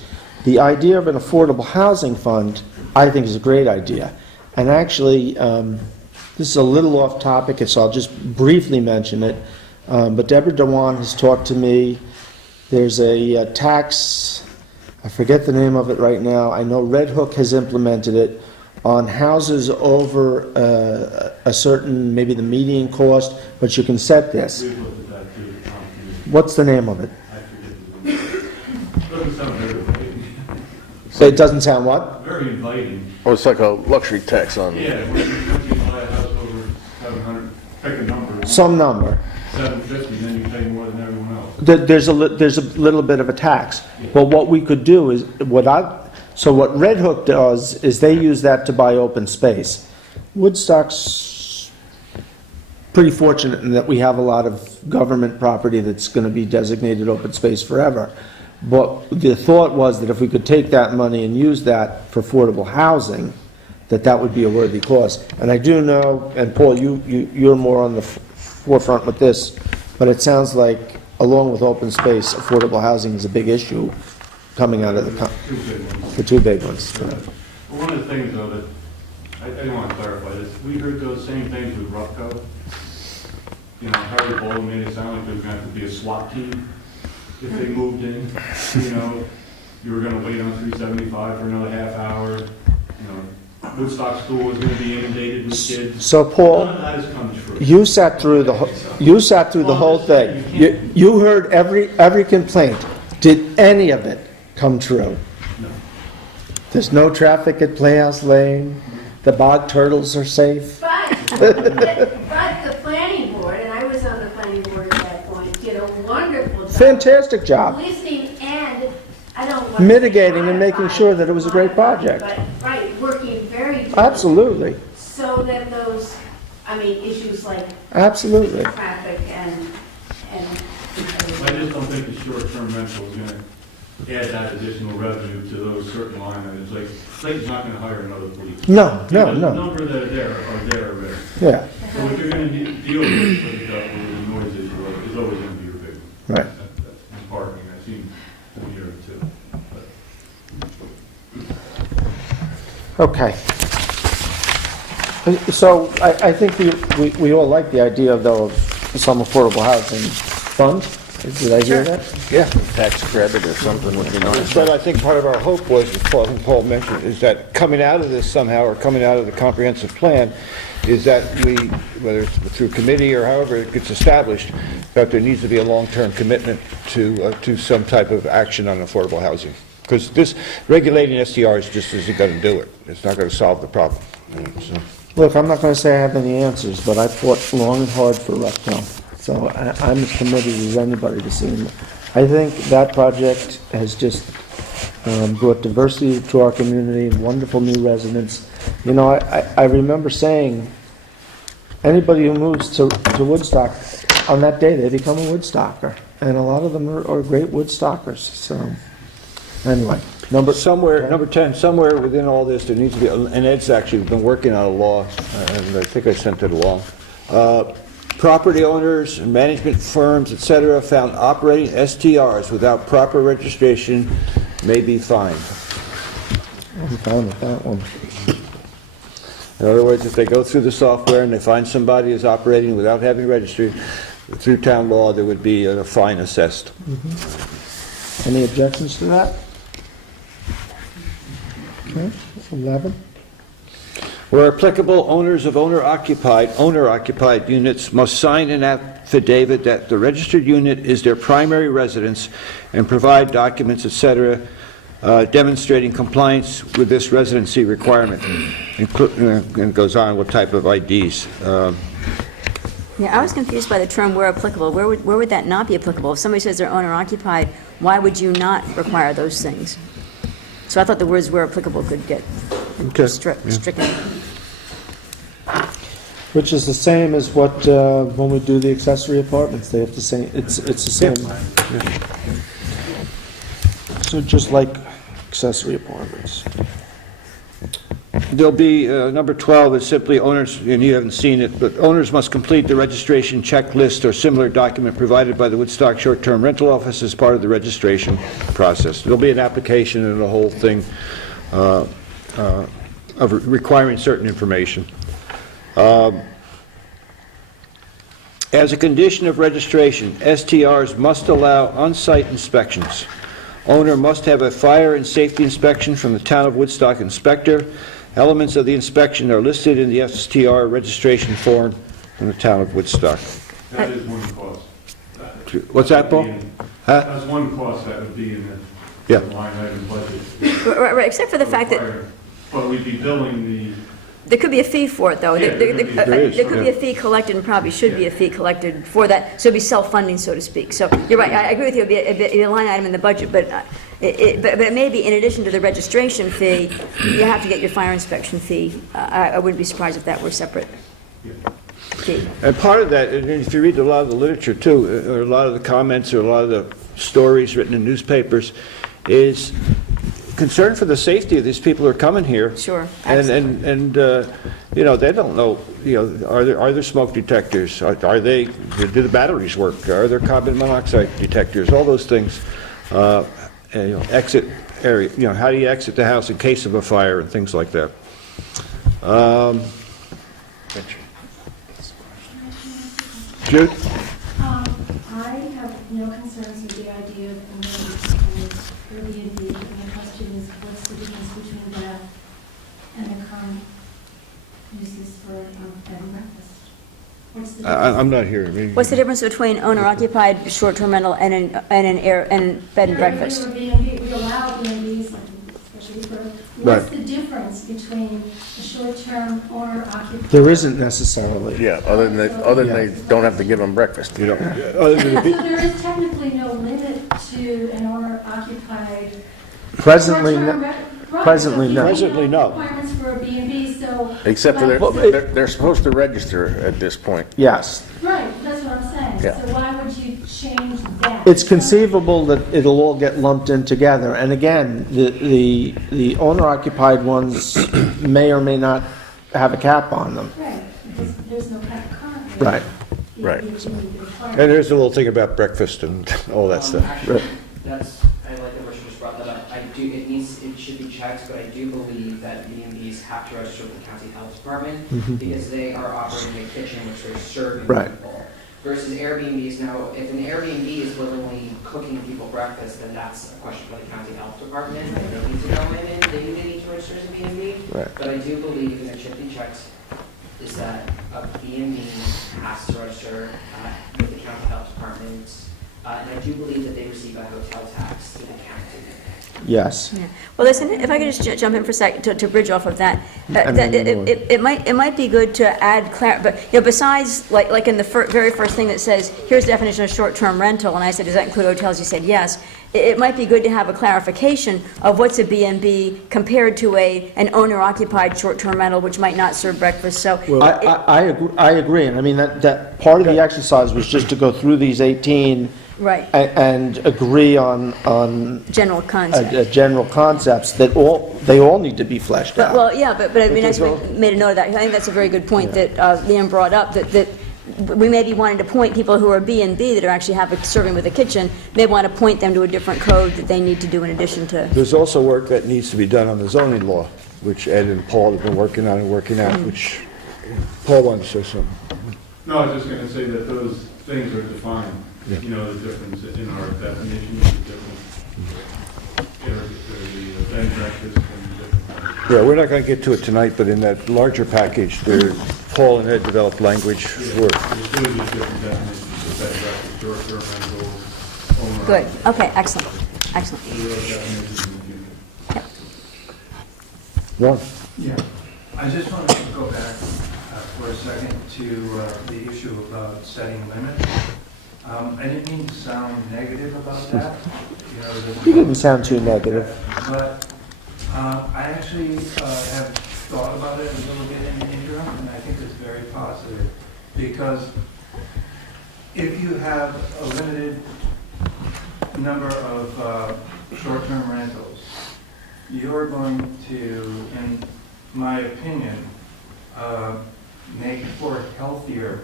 The idea of an affordable housing fund, I think, is a great idea. And actually, this is a little off topic, so I'll just briefly mention it. But Deborah Dewan has talked to me. There's a tax, I forget the name of it right now. I know Red Hook has implemented it on houses over a certain, maybe the median cost, but you can set this. We've looked at that too, Tom. What's the name of it? I forget the name. Doesn't sound very inviting. So it doesn't sound what? Very inviting. Oh, it's like a luxury tax on, Yeah, when you buy a house over 700, pick a number, Some number. 750, then you pay more than everyone else. There's a little bit of a tax. But what we could do is, so what Red Hook does is they use that to buy open space. Woodstock's pretty fortunate in that we have a lot of government property that's going to be designated open space forever. But the thought was that if we could take that money and use that for affordable housing, that would be a worthy cause. And I do know, and Paul, you're more on the forefront with this, but it sounds like, along with open space, affordable housing is a big issue coming out of Two big ones. the two big ones. Well, one of the things, though, that I want to clarify this, we heard those same things with Rupco. You know, Harry Baldwin made it sound like there was going to have to be a SWAT team if they moved in. You know, you were going to wait on 375 for another half hour. You know, Woodstock School was going to be inundated with kids. So, Paul, None of that has come true. you sat through the whole thing. You heard every complaint. Did any of it come true? No. There's no traffic at Playhouse Lane. The bog turtles are safe. But the planning board, and I was on the planning board at that point, did a wonderful job. Fantastic job. Listening and, I don't want to say Mitigating and making sure that it was a great project. But, right, working very diligently. Absolutely. So that those, issues like Absolutely. traffic and. I just don't think the short-term rental is going to add that additional revenue to those certain line items. Like, Clayton's not going to hire another police. No. The number that are there already. Yeah, So what you're going to deal with the noise issue is always going to be your big one. right. That's parking, I've seen a year or two. Okay. So I think we all like the idea, though, of some affordable housing fund. Did I hear that? Yeah. tax credit or something would be nice. But I think part of our hope was, as Paul mentioned, is that coming out of this somehow, or coming out of the comprehensive plan, is that we, whether it's through committee or however it gets established, that there needs to be a long-term commitment to some type of action on affordable housing. Because this, regulating STRs just isn't going to do it. It's not going to solve the problem. So. Look, I'm not going to say I have any answers, but I fought long and hard for Repco. So I'm as committed as anybody to see them. I think that project has just brought diversity to our community, wonderful new residents. You know, I remember saying, anybody who moves to Woodstock, on that day, they become a Woodstocker. And a lot of them are great Woodstockers, so, anyway. Number 10, somewhere within all this, there needs to be, and Ed's actually been working on a law, and I think I sent it along. Property owners, management firms, etc., found operating STRs without proper registration may be fined. I'm fine with that one. In other words, if they go through the software and they find somebody is operating without having registered, through town law, there would be a fine assessed. Any objections to that? Okay, 11. Where applicable, owners of owner-occupied units must sign an affidavit that the registered unit is their primary residence and provide documents, etc., demonstrating compliance with this residency requirement. And it goes on what type of IDs. Yeah, I was confused by the term "where applicable." Where would that not be applicable? If somebody says they're owner-occupied, why would you not require those things? So I thought the words "where applicable" could get stricken. Which is the same as what, when we do the accessory apartments, they have to say, it's the same. So just like accessory apartments. There'll be, number 12 is simply owners, and you haven't seen it, but owners must complete the registration checklist or similar document provided by the Woodstock Short-Term Rental Office as part of the registration process. There'll be an application and a whole thing of requiring certain information. As a condition of registration, STRs must allow on-site inspections. Owner must have a fire and safety inspection from the Town of Woodstock inspector. Elements of the inspection are listed in the STR registration form from the Town of Woodstock. That is one cost. What's that, Paul? Huh? That's one cost that would be in the Yeah. line item budget. Right, except for the fact that But we'd be billing the, there could be a fee for it, though. Yeah, there could be. There is, There could be yeah. a fee collected, and probably should be a fee collected for that, so it'd be self-funding, so to speak. So you're right, I agree with you, it'd be a line item in the budget, but it may be, in addition to the registration fee, you have to get your fire inspection fee. I wouldn't be surprised if that were separate fee. And part of that, and if you read a lot of the literature too, or a lot of the comments, or a lot of the stories written in newspapers, is concern for the safety of these people who are coming here. Sure, And you know, they don't know, you know, are there smoke detectors? Are they, do the batteries work? Are there carbon monoxide detectors? All those things. And, you know, exit area, you know, how do you exit the house in case of a fire and things like that. Jude? I have no concerns with the idea of Airbnb. My question is, what's the difference between that and the current uses for bed and breakfast? What's the difference? I'm not hearing. What's the difference between owner-occupied short-term rental and bed and breakfast? We allow B&Bs, especially for, what's the difference between a short-term owner-occupied? There isn't necessarily. Yeah, other than they don't have to give them breakfast. You know, other than So the, there is technically no limit to an owner-occupied Presently, short-term no. rent- right, Presently, so no. Presently, no. Requirements for a B&B, so. Except for like- they're supposed to register at this point. yes. Right, that's what I'm saying. Yeah. So why would you change that? It's conceivable that it'll all get lumped in together. And again, the owner-occupied ones may or may not have a cap on them. Right, because there's no cap currently. Right. Right. and there's a little thing about breakfast and all that stuff. Actually, that's, I like that Richard just brought that up. It should be checked, but I do believe that B&Bs have to register with the county health department because they are operating a kitchen which they're serving Right. people. Versus Airbnbs, now, if an Airbnb is willingly cooking people breakfast, then that's a question for the county health department. They need to go in and they need to register as a B&B. Right. But I do believe, and it should be checked, is that a B&B has to register with the county health department. And I do believe that they receive a hotel tax to the county. Yes. Yeah. Well, listen, if I could just jump in for a second to bridge off of that, it might be good to add but, you know, besides, like in the very first thing that says, here's the definition of short-term rental, and I said, does that include hotels? You said yes. It might be good to have a clarification of what's a B&B compared to an owner-occupied short-term rental, which might not serve breakfast, so. I agree, and I mean, that part of the exercise was just to go through these 18 Right, and agree on general concept. general concepts that they all need to be fleshed out. Well, yeah, but it'd be nice if we made a note of that. I think that's a very good point that Liam brought up, that we may be wanting to point people who are B&B that are actually serving with a kitchen, may want to point them to a different code that they need to do in addition to. There's also work that needs to be done on the zoning law, which Ed and Paul have been working on and working out, which Paul wanted to say something. no, I was just gonna say that those things are defined. Yeah. You know, the difference in our definitions, the difference, the bed and breakfast and different. Yeah, we're not going to get to it tonight, but in that larger package, Paul and Ed developed language for, There's really just different definitions of bed and breakfast, short-term rental, owner. Good, okay, excellent, excellent. There are definitions in the future. Ron? Yeah, I just wanted to go back for a second to the issue about setting limits. I didn't mean to sound negative about that. You know, You didn't sound too negative. But I actually have thought about it a little bit in the interim, and I think it's very positive. Because if you have a limited number of short-term rentals, you're going to, and my opinion, make for healthier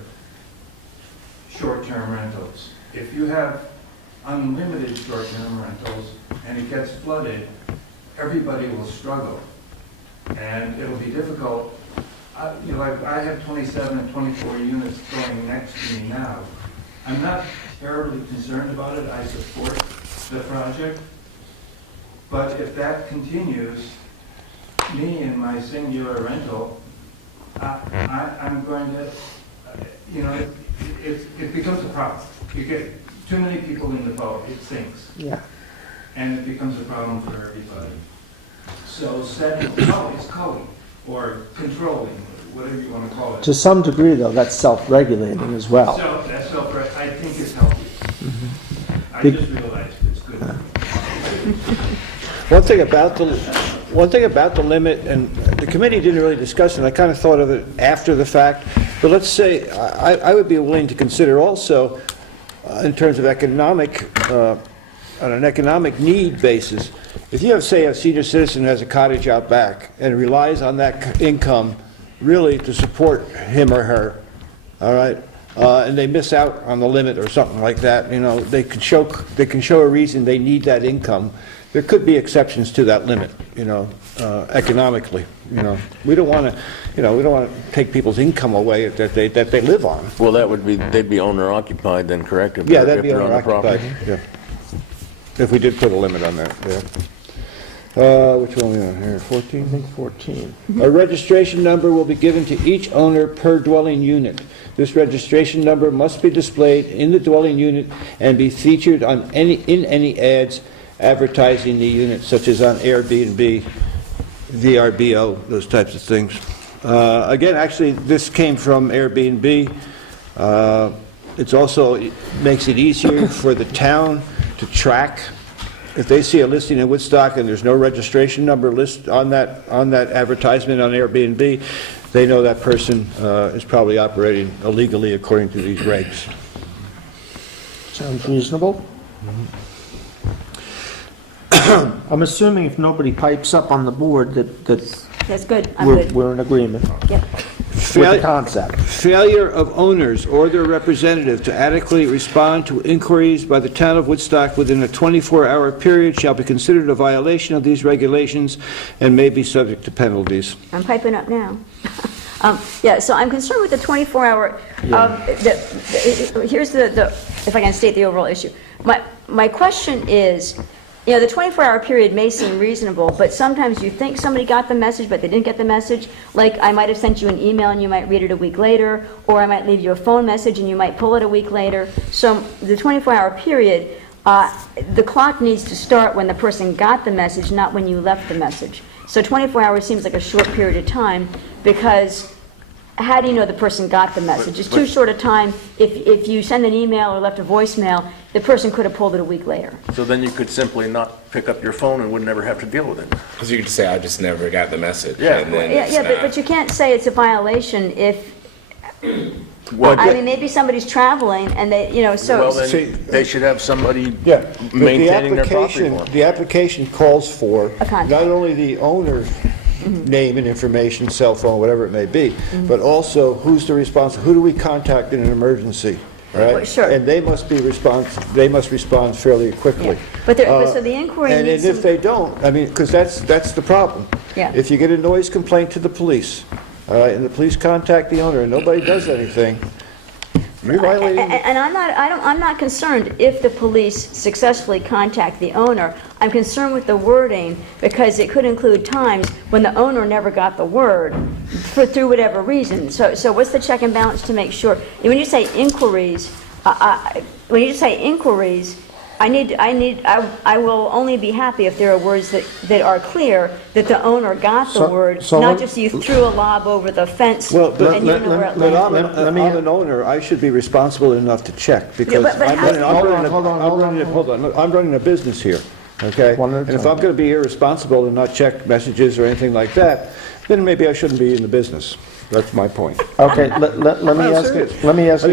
short-term rentals. If you have unlimited short-term rentals and it gets flooded, everybody will struggle. And it'll be difficult. Like I have 27 and 24 units going next to me now. I'm not terribly concerned about it. I support the project. But if that continues, me and my singular rental, I'm going to, it becomes a problem. You get too many people in the boat, it sinks. Yeah. And it becomes a problem for everybody. So setting, culling, or controlling, whatever you want to call it. To some degree, though, that's self-regulating as well. So, that's I think it's healthy. I just realized it's good. One thing about the limit, and the committee didn't really discuss it, I kind of thought of it after the fact, but let's say, I would be willing to consider also, in terms of economic, on an economic need basis, if you have, say, a senior citizen who has a cottage out back and relies on that income really to support him or her, all right, and they miss out on the limit or something like that, they can show a reason they need that income. There could be exceptions to that limit, economically. We don't want to, take people's income away that they live on. Well, they'd be owner occupied then, correct? Yeah, that'd if be they're on owner the property? occupied. Yeah. If we did put a limit on that. Yeah. Which one are we on here? 14. I think 14. A registration number will be given to each owner per dwelling unit. This registration number must be displayed in the dwelling unit and be featured in any ads advertising the unit, such as on Airbnb, VRBO, those types of things. Again, actually, this came from Airbnb. It also makes it easier for the town to track. If they see a listing in Woodstock and there's no registration number list on that advertisement on Airbnb, they know that person is probably operating illegally according to these regs. Sounds reasonable. I'm assuming if nobody pipes up on the board that That's good, I'm good. we're in agreement Yep. with the concept. Failure of owners or their representative to adequately respond to inquiries by the town of Woodstock within a 24-hour period shall be considered a violation of these regulations and may be subject to penalties. I'm piping up now. Yeah, so I'm concerned with the 24-hour, here's the, if I can state the overall issue. My question is, the 24-hour period may seem reasonable, but sometimes you think somebody got the message, but they didn't get the message. Like, I might have sent you an email and you might read it a week later, or I might leave you a phone message and you might pull it a week later. So the 24-hour period, the clock needs to start when the person got the message, not when you left the message. So 24 hours seems like a short period of time, because how do you know the person got the message? It's too short a time. If you send an email or left a voicemail, the person could have pulled it a week later. So then you could simply not pick up your phone and would never have to deal with it. Because you could say, I just never got the message. Yeah. And then it's But you can't say it's a violation if, Well, I mean, maybe somebody's traveling and they, well, so, then they should have somebody Yeah. maintaining their property for them. The application calls for A contact. not only the owner's name and information, cell phone, whatever it may be, but also who's the responsible, who do we contact in an emergency, right? Well, sure. And they must respond fairly quickly. but so the inquiry And needs if to, they don't, I mean, because that's the problem. Yeah. If you get a noise complaint to the police, and the police contact the owner and nobody does anything, you're violating. and I'm not concerned if the police successfully contact the owner. I'm concerned with the wording, because it could include times when the owner never got the word through whatever reason. So what's the check and balance to make sure? When you say inquiries, I will only be happy if there are words that are clear that the owner got the word, not just you threw a lob over the fence and you know where it lands. I'm an owner, I should be responsible enough to check, because but I'm running a business here, okay? And if I'm going to be irresponsible and not check messages or anything like that, then maybe I shouldn't be in the business. That's my point. Okay, let me ask you a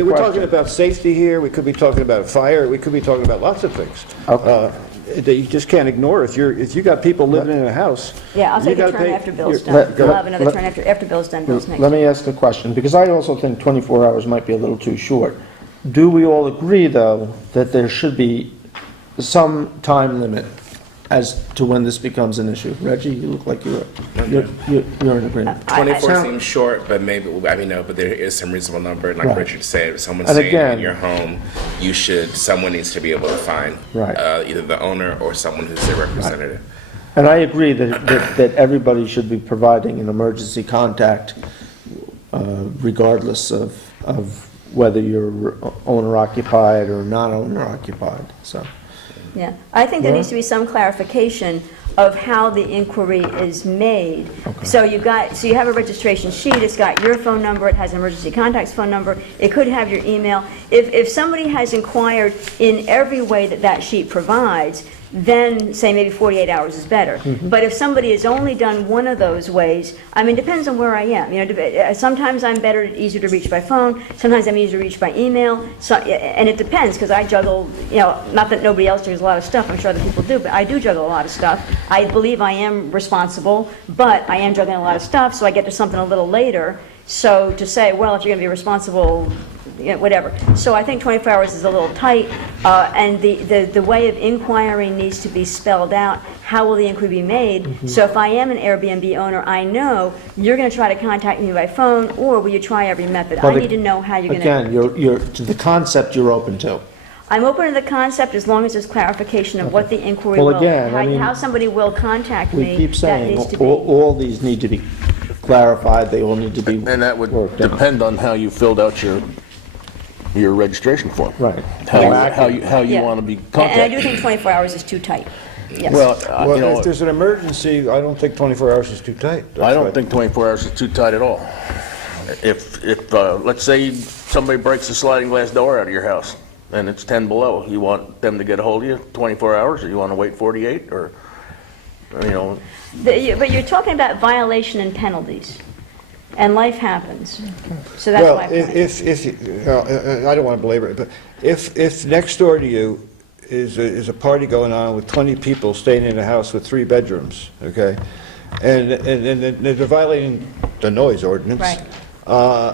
We're talking question. about safety here, we could be talking about fire, we could be talking about lots of things. Okay. that you just can't ignore. If you got people living in a house. Yeah, I'll you take a gotta turn pay- after Bill's Let- done. We'll let- have another let- turn after Bill's done. Bill's next. Let me ask a question, because I also think 24 hours might be a little too short. Do we all agree, though, that there should be some time limit as to when this becomes an issue? Reggie, you look like you're in agreement. 24 Sound- seems short, but maybe, I mean, no, but there is some reasonable number. And like Right. Richard said, if someone's And staying again- in your home, someone needs to be able to find Right. either the owner or someone who's their representative. And I agree that everybody should be providing an emergency contact regardless of whether you're owner occupied or not owner occupied, so. Yeah, I think there Yeah. needs to be some clarification of how the inquiry is made. So you have a registration sheet, it's got your phone number, it has an emergency contacts phone number, it could have your email. If somebody has inquired in every way that sheet provides, then say maybe 48 hours is better. But if somebody has only done one of those ways, I mean, depends on where I am. You know, sometimes I'm easier to reach by phone, sometimes I'm easier to reach by email, and it depends, because I juggle, you know, not that nobody else does a lot of stuff, I'm sure other people do, but I do juggle a lot of stuff. I believe I am responsible, but I am juggling a lot of stuff, so I get to something a little later. So to say, well, if you're going to be responsible, you know, whatever. So I think 24 hours is a little tight, and the way of inquiry needs to be spelled out. How will the inquiry be made? So if I am an Airbnb owner, I know you're going to try to contact me by phone, or will you try every method? I need to know how you're going to... Again, you're, to the concept you're open to. I'm open to the concept as long as there's clarification of what the inquiry Well, will... again, I mean, how somebody will contact We me. keep That saying, needs to be... all these need to be clarified, they all need to be And that would worked out. depend on how you filled out your registration form. Right. How you Yeah. want to be And I contacted. do think 24 hours is too tight. Yes. Well, you Well, know, if there's an emergency, I don't think 24 hours is too tight. I don't think 24 hours is too tight at all. If let's say somebody breaks the sliding glass door out of your house and it's 10 below, you want them to get a hold of you 24 hours, or you want to wait 48, or, you know, But you're talking about violation and penalties, and life happens. So that's Well, my point. I don't want to belabor it, but if next door to you is a party going on with 20 people staying in a house with 3 bedrooms, okay? And they're violating the noise ordinance. Right.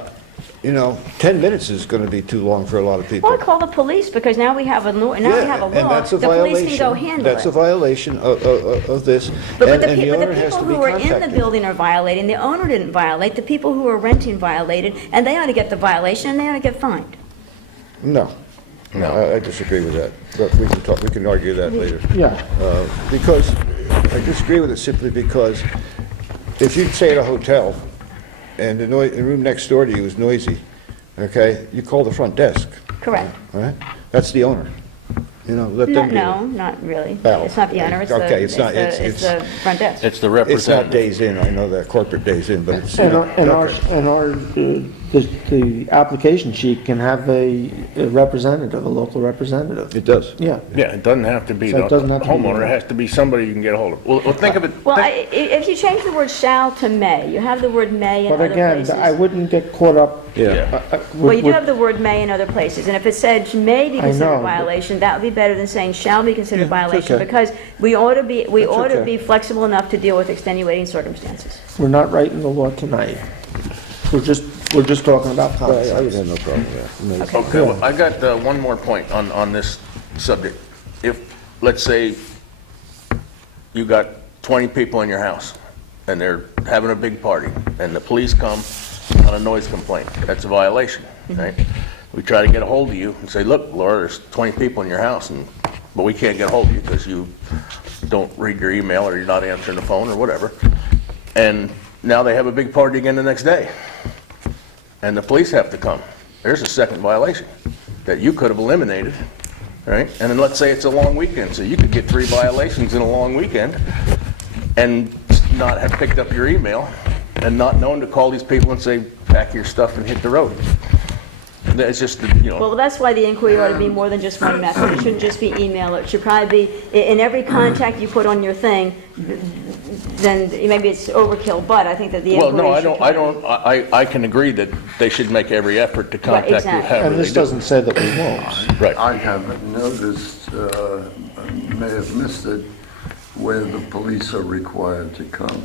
You know, 10 minutes is going to be too long for a lot of people. Well, call the police, because now we have a law, And the that's a police can go violation. handle That's a it. violation of this, But and the the people owner has to be who are in the contacted. building are violating, the owner didn't violate, the people who are renting violated, and they ought to get the violation, and they ought to get fined. No. I disagree with that, but we can argue that later. Yeah. Because, I disagree with it simply because if you stay at a hotel and the room next door to you is noisy, okay, you call the front desk, Correct. all right? That's the owner. You know, let them deal No, with it. not really. Well, It's not the owner, it's okay, it's not- it's it's- the front desk. it's the It's not representative. days in, I know that, corporate days in, but it's, you know, The application sheet can have a representative, a local representative. it does. Yeah. Yeah, it doesn't have to be So the it doesn't have to be homeowner, the- it has to be somebody you can get a hold of. Well, think of it, Well, if you change the word shall to may, you have the word may in But other again, places. I wouldn't get caught up. Yeah. Well, you do have the word may in other places, and if it said may be I considered know, a but- violation, that would be better than saying shall be considered a violation, okay. because we ought to be okay. flexible enough to deal with extenuating circumstances. We're not writing the law tonight. We're just talking about I would concepts. have no problem with that. okay, well, I got one more point on this subject. If, let's say, you got 20 people in your house, and they're having a big party, and the police come on a noise complaint, that's a violation, right? We try to get a hold of you and say, look, Laura, there's 20 people in your house, but we can't get a hold of you because you don't read your email, or you're not answering the phone, or whatever. And now they have a big party again the next day, and the police have to come. There's a second violation that you could have eliminated, right? And then let's say it's a long weekend, so you could get 3 violations in a long weekend and not have picked up your email and not known to call these people and say, pack your stuff and hit the road. It's just, you know. Well, that's why the inquiry ought to be more than just one method. It shouldn't just be email. It should probably be, in every contact you put on your thing, then maybe it's overkill, but I think that the Well, inquiry no, I can agree that they should make every effort to contact you exactly. however And they this do. doesn't say that we won't. Right. I have noticed may have missed it, where the police are required to come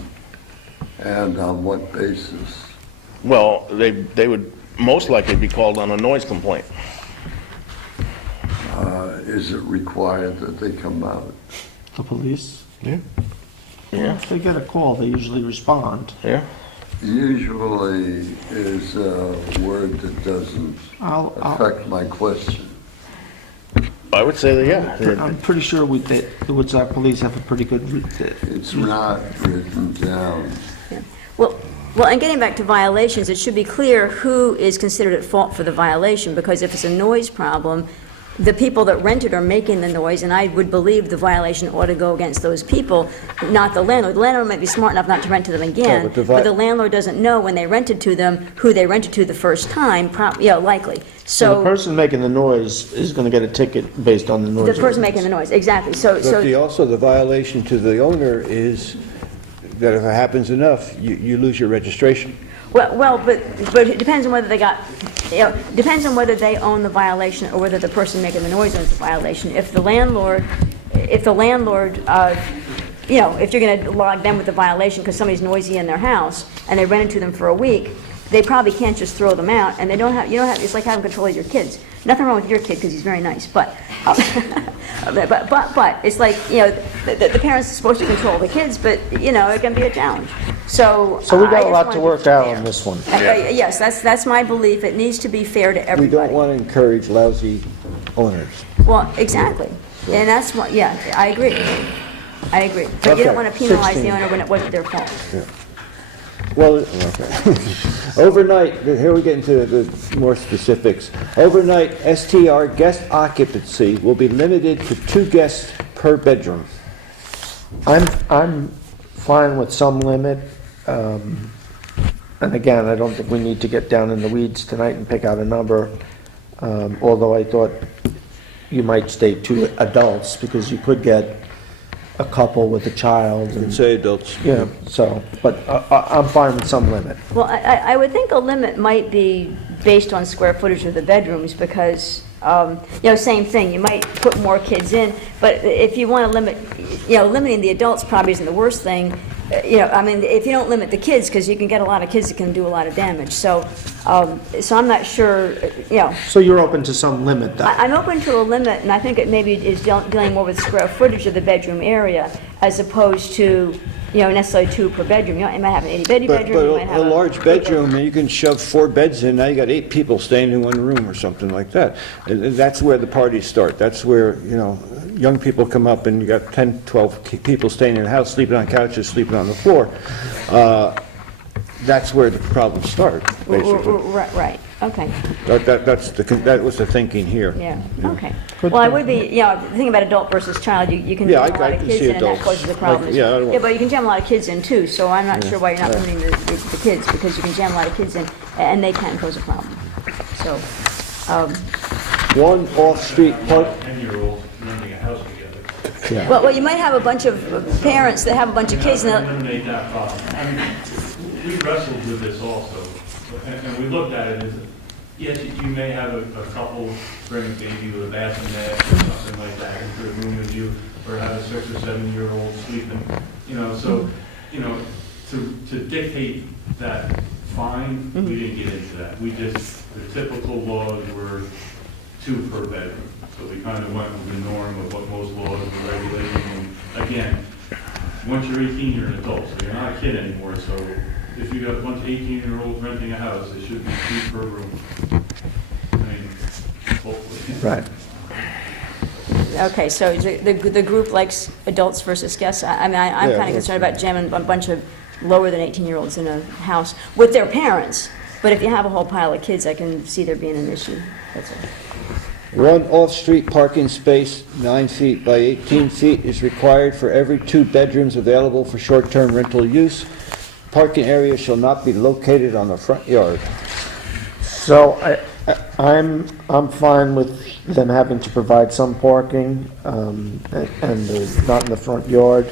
and on what basis. Well, they would most likely be called on a noise complaint. Is it required that they come out? The police? Yeah. Well, Yeah, if they get a call, they usually respond. yeah. Usually is a word that doesn't I'll- affect my question. I would say that, yeah. I'm pretty sure the Woodstock Police have a pretty good route. It's not written down. Well, and getting back to violations, it should be clear who is considered at fault for the violation, because if it's a noise problem, the people that rent it are making the noise, and I would believe the violation ought to go against those people, not the landlord. The landlord might be smart enough not to rent to them again, but the but the landlord doesn't know when they rented to them, who they rented to the first time, likely. So the So, person making the noise is going to get a ticket based on the noise. the person making the noise, exactly. So, But also the violation to the owner is that if it happens enough, you lose your registration. but it depends on whether they depends on whether they own the violation or whether the person making the noise owns the violation. If the landlord, if you're going to log them with the violation because somebody's noisy in their house and they rent it to them for a week, they probably can't just throw them out, and you don't have, it's like having control of your kids. Nothing wrong with your kid because he's very nice, but it's like, the parents are supposed to control the kids, but, it can be a challenge. So So we I got a just lot want to be work out fair. on this one. Yes, that's my belief. It needs to be fair to We everybody. don't want to encourage lousy owners. Well, exactly. And that's what, I agree. But you don't Okay, want to penalize 16. the owner when it wasn't their fault. Well, okay. Overnight, here we get into the more specifics. Overnight, STR guest occupancy will be limited to 2 guests per bedroom. I'm fine with some limit. And again, I don't think we need to get down in the weeds tonight and pick out a number. Although I thought you might state 2 adults, because you could get a couple with a child. And say adults. Yeah, so, but I'm fine with some limit. Well, I would think a limit might be based on square footage of the bedrooms, because, same thing, you might put more kids in, but if you want to limit, limiting the adults probably isn't the worst thing. If you don't limit the kids, because you can get a lot of kids that can do a lot of damage, so I'm not sure, So you're open to some limit, then? I'm open to a limit, and I think it maybe is dealing more with square footage of the bedroom area, as opposed to, necessarily 2 per bedroom. You might have an 80-bedroom But bedroom, you might have a large bedroom, and you can shove 4 beds in, now you got 8 people staying in one room or something like that. And that's where the parties start. That's where, young people come up and you got 10, 12 people staying in the house, sleeping on couches, sleeping on the floor. That's where the problems start, basically. Right, okay. That was the thinking here. Yeah, okay. Well, I would be, the thing about adult versus child, you can Yeah, jam a lot I of can kids see in, and that adults. causes a problem. Like, yeah, I don't want- But you can jam a lot of kids in too, so I'm not sure why you're not limiting the kids, because you can jam a lot of kids in, and they can cause a problem. So, One off-street park, 10-year-olds renting a house together. well, you might have a bunch of parents that have a bunch of kids, and Eliminate that problem. We wrestled with this also, and we looked at it as, yes, you may have a couple bring a baby with a bassinet or something like that into the room with you, or have a 6 or 7-year-old sleeping, to dictate that fine, we didn't get into that. We just, the typical laws were 2 per bedroom. So we kind of went with the norm of what most laws were regulating. And again, once you're 18, you're an adult, so you're not a kid anymore. So if you got a bunch of 18-year-olds renting a house, it should be 2 per room. I mean, hopefully. Right. okay, so the group likes adults versus guests. I'm Yeah, kind of concerned about jamming a bunch of lower than 18-year-olds in a house with their parents, but if you have a whole pile of kids, I can see there being an issue, that's all. one off-street parking space, 9 feet by 18 feet, is required for every 2 bedrooms available for short-term rental use. Parking area shall not be located on the front yard. So I'm fine with them having to provide some parking, and not in the front yard.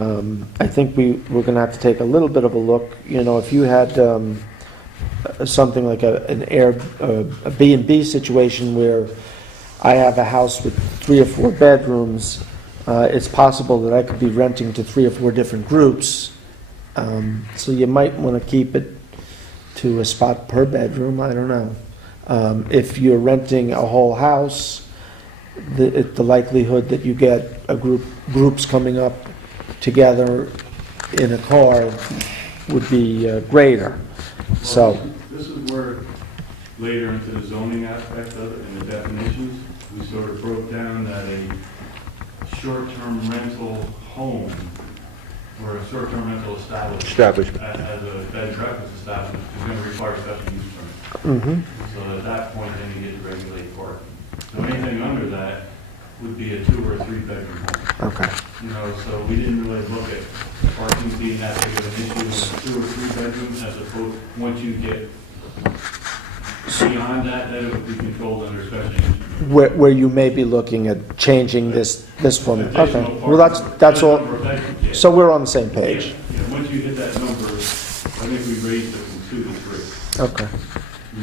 I think we're gonna have to take a little bit of a look, if you had something like a B&B situation where I have a house with 3 or 4 bedrooms, It's possible that I could be renting to 3 or 4 different groups, so you might want to keep it to a spot per bedroom, I don't know. If you're renting a whole house, the likelihood that you get groups coming up together in a car would be greater. So, This is where, later into the zoning aspect of it and the definitions, we sort of broke down that a short-term rental home or a short-term rental establishment as a bed and breakfast establishment is going to require special use permit. So at that point, then you get to regulate parking. So anything under that would be a 2 or 3 bedroom home. okay. You know, so we didn't really look at parking being that big of an issue in 2 or 3 bedrooms as opposed, once you get beyond that, then it would be controlled under special use. Where you may be looking at changing this one. Okay, well, that's all, so we're on the same page. Yeah, once you hit that number, I think we raised it from 2 to 3. Okay.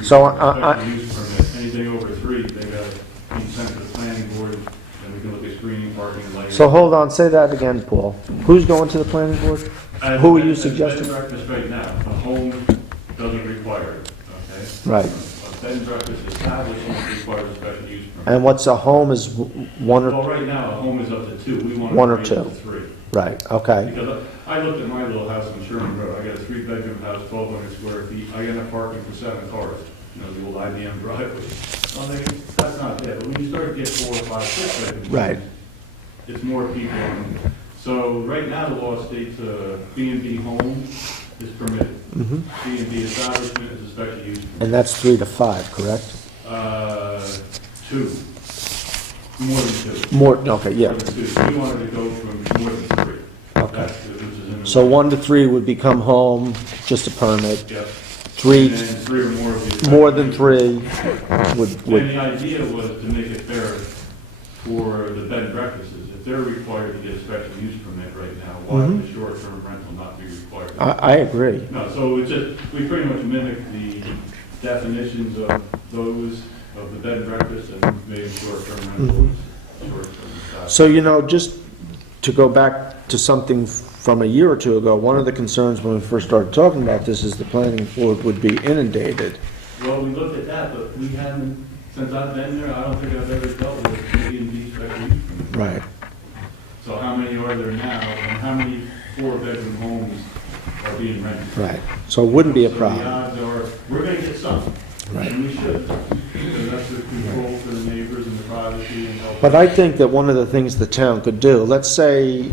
So Special use permit, anything over 3, they got to be sent to the planning board, and we can look at screening, parking, lighting. So hold on, say that again, Paul. Who's going to the planning board? Who are you suggesting? Bed and breakfast right now, a home doesn't require it, okay? Right. A bed and breakfast established only requires a special use permit. And what's a home is one Well, or, right now, a home is up to 2, we want One or to raise it two. to 3. right, okay. Because I looked at my little house on Sherman Road, I got a 3-bedroom house, 1,200 square feet, I got enough parking for 7 cars, you know, the old IBM driveway. Well, that's not bad, but when you start to get 4 or 5, 6 bedrooms. Right. It's more people. So right now, the law states a B&B home is permitted. B&B establishment is a special use. And that's 3 to 5, correct? 2, more than 2. More, okay, yeah. More than 2. We wanted to go from more than 3. Okay. That's which is in the- So 1 to 3 would become home, just a permit. Yep. 3, And then 3 or more would be. more than 3 And would, the idea was to make it fair for the bed and breakfasts. If they're required to get a special use permit right now, why would the short-term rental not be required? I agree. No, so it's just, we pretty much mimic the definitions of those, of the bed and breakfast and made short-term rentals, short-term. So, you know, just to go back to something from a year or 2 ago, one of the concerns when we first started talking about this is the planning board would be inundated. Well, we looked at that, but we haven't, since I've been there, I don't think I've ever dealt with a B&B special use permit. Right. So how many are there now, and how many 4-bedroom homes are being rented? Right. So it wouldn't be a So problem. the odds are, we're gonna get some, Right. and we should, because that's the control for the neighbors and the privacy and all. But I think that one of the things the town could do, let's say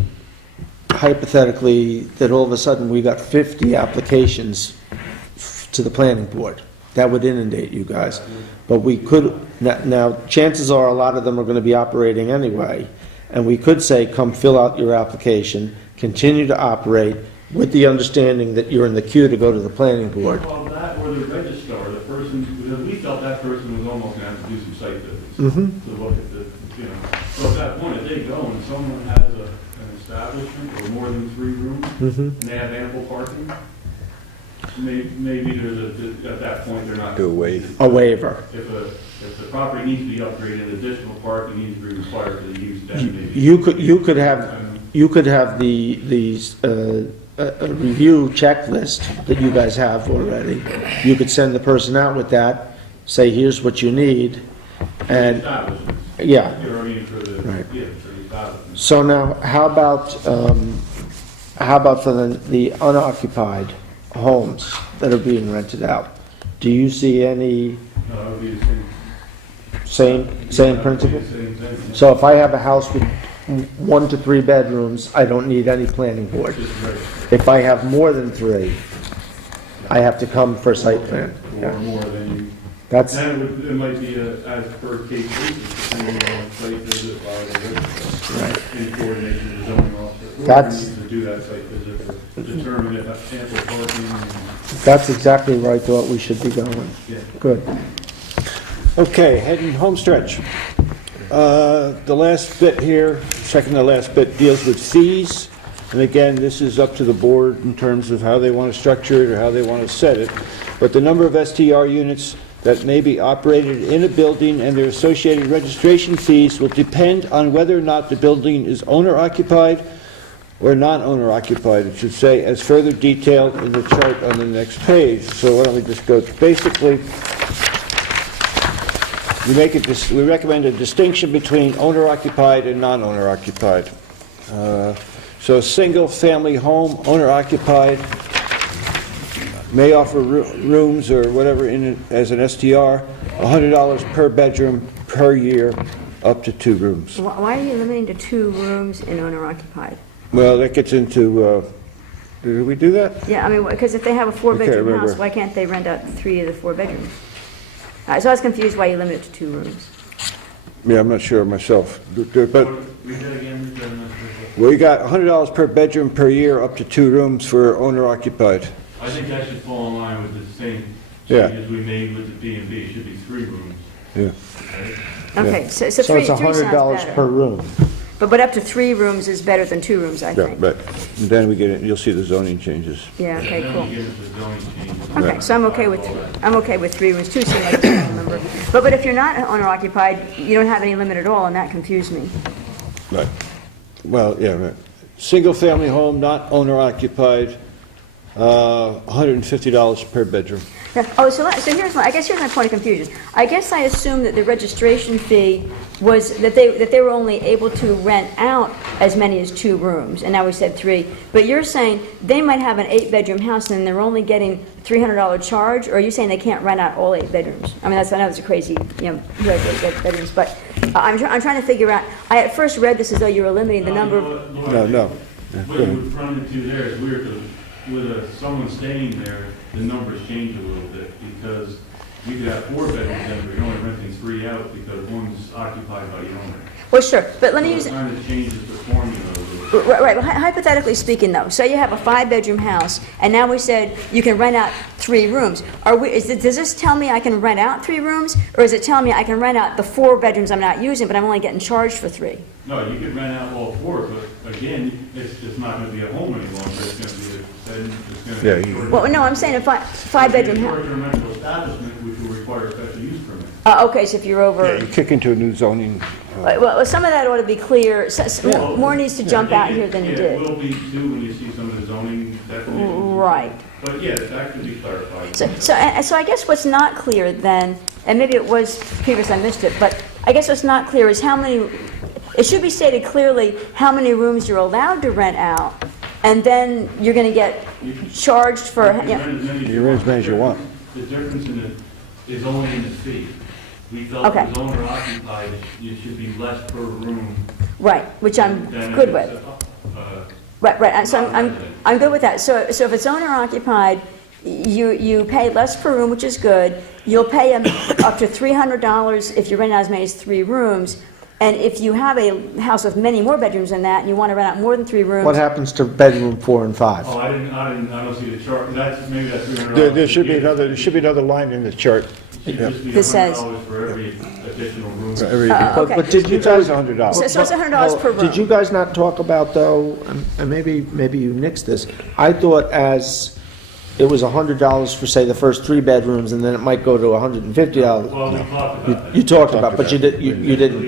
hypothetically that all of a sudden we got 50 applications to the planning board. That would inundate you guys. But we could, now chances are a lot of them are going to be operating anyway. And we could say, come fill out your application, continue to operate with the understanding that you're in the queue to go to the planning board. Well, that or the registrar, the person, because we felt that person was almost gonna have to do some site visits. Mm-hmm. To look at the, you know, so at that point, if they go and someone has an establishment or more than 3 rooms, Mm-hmm. and they have ample parking, maybe there's at that point, they're not. Do a waive. A waiver. If the property needs to be upgraded, additional parking needs to be required for the use, then maybe. You could have the review checklist that you guys have already. You could send the person out with that, say, here's what you need, and, Establishments. yeah. You know what I mean, for the, Right. yeah, for the establishments. So now, how about for the unoccupied homes that are being rented out? Do you see any No, it would be the same. same principle? Same thing. So if I have a house with 1 to 3 bedrooms, I don't need any planning board. Just right. If I have more than 3, I have to come for a site plan. Or Yeah. more than you. That's, Then it might be as per case basis, depending on site visit, Right. in coordination with the zoning officer. That's- Or we need to do that site visit to determine if ample parking. that's exactly where I thought we should be going. Yeah. Good. Okay, heading home stretch. The last bit here, second to last bit, deals with fees. And again, this is up to the board in terms of how they want to structure it or how they want to set it. But the number of STR units that may be operated in a building and their associated registration fees will depend on whether or not the building is owner-occupied or non-owner occupied, it should say, as further detailed in the chart on the next page. So why don't we just go, basically, we recommend a distinction between owner-occupied and non-owner occupied. So single-family home, owner-occupied, may offer rooms or whatever as an STR, $100 per bedroom per year, up to 2 rooms. Why are you limiting to 2 rooms in owner-occupied? Well, that gets into, did we do that? Yeah, I mean, because if they have a 4-bedroom remember. house, why can't they rent out 3 of the 4 bedrooms? So I was confused why you limit it to 2 rooms. Yeah, I'm not sure myself. But Read that again, we got $100 per bedroom per year, up to 2 rooms for owner-occupied. I think that should fall in line with the same Yeah. changes we made with the B&B. It should be 3 rooms. Yeah. Right? Okay, so So 3 it's sounds $100 better. per room. But up to 3 rooms is better than 2 rooms, I Yeah, think. right. And then we get it, you'll see the zoning changes. Yeah, okay, Then cool. we get into zoning changes. Okay, so I'm okay with 3 rooms. 2 seem like a small number. But if you're not owner occupied, you don't have any limit at all, and that confused me. Right. Well, yeah, right. Single-family home, not owner-occupied, $150 per bedroom. Yeah. Oh, so here's my point of confusion. I guess I assumed that the registration fee was that they were only able to rent out as many as 2 rooms, and now we said 3. But you're saying they might have an 8-bedroom house and they're only getting $300 charge, or are you saying they can't rent out all 8 bedrooms? I mean, I know it's a crazy, who has 8 bedrooms, but I'm trying to figure out. I at first read this as though you were limiting the number of. No. What you would run into there is with someone staying there, the numbers change a little bit, because you could have 4 bedrooms in, but you're only renting 3 out because one's occupied by the owner. Well, sure, but let me use So it kind of changes the formula a little bit. Right, well, hypothetically speaking, though, so you have a 5-bedroom house, and now we said you can rent out 3 rooms. Does this tell me I can rent out 3 rooms, or is it telling me I can rent out the 4 bedrooms I'm not using, but I'm only getting charged for 3? No, you could rent out all 4, but again, it's not going to be a home any longer. It's going to be it's going to be. Well, no, I'm saying a 5-bedroom house. Short-term rental establishment, which will require a special use permit. Okay, so if you're over. Yeah, you kick into a new zoning. Well, some of that ought to be clear. More needs to jump out here than it It did. will be too when you see some of the zoning definitions. Right. But yeah, that could be clarified. So I guess what's not clear then, and maybe it was previous, I missed it, but I guess what's not clear is how many, it should be stated clearly how many rooms you're allowed to rent out, and then you're going to get charged for. You rent as many as you want. The difference in it is only in the fee. We felt Okay. as owner occupied, it should be less per room. Right, which I'm than good if with. it's, Right, so I'm good with that. So if it's owner occupied, you pay less per room, which is good. You'll pay them up to $300 if you rent out as many as 3 rooms. And if you have a house with many more bedrooms than that, and you want to rent out more than 3 rooms. What happens to bedroom 4 and 5? Oh, I don't see the chart. Maybe that's $300. There should be another line in the chart. It should just be This says- $100 for every additional room. Okay. But did you It's always guys, $100. So it's $100 per room. did you guys not talk about, though, and maybe you nixed this, I thought as it was $100 for, say, the first 3 bedrooms, and then it might go to $150. Well, we talked about that. You talked about, but you didn't.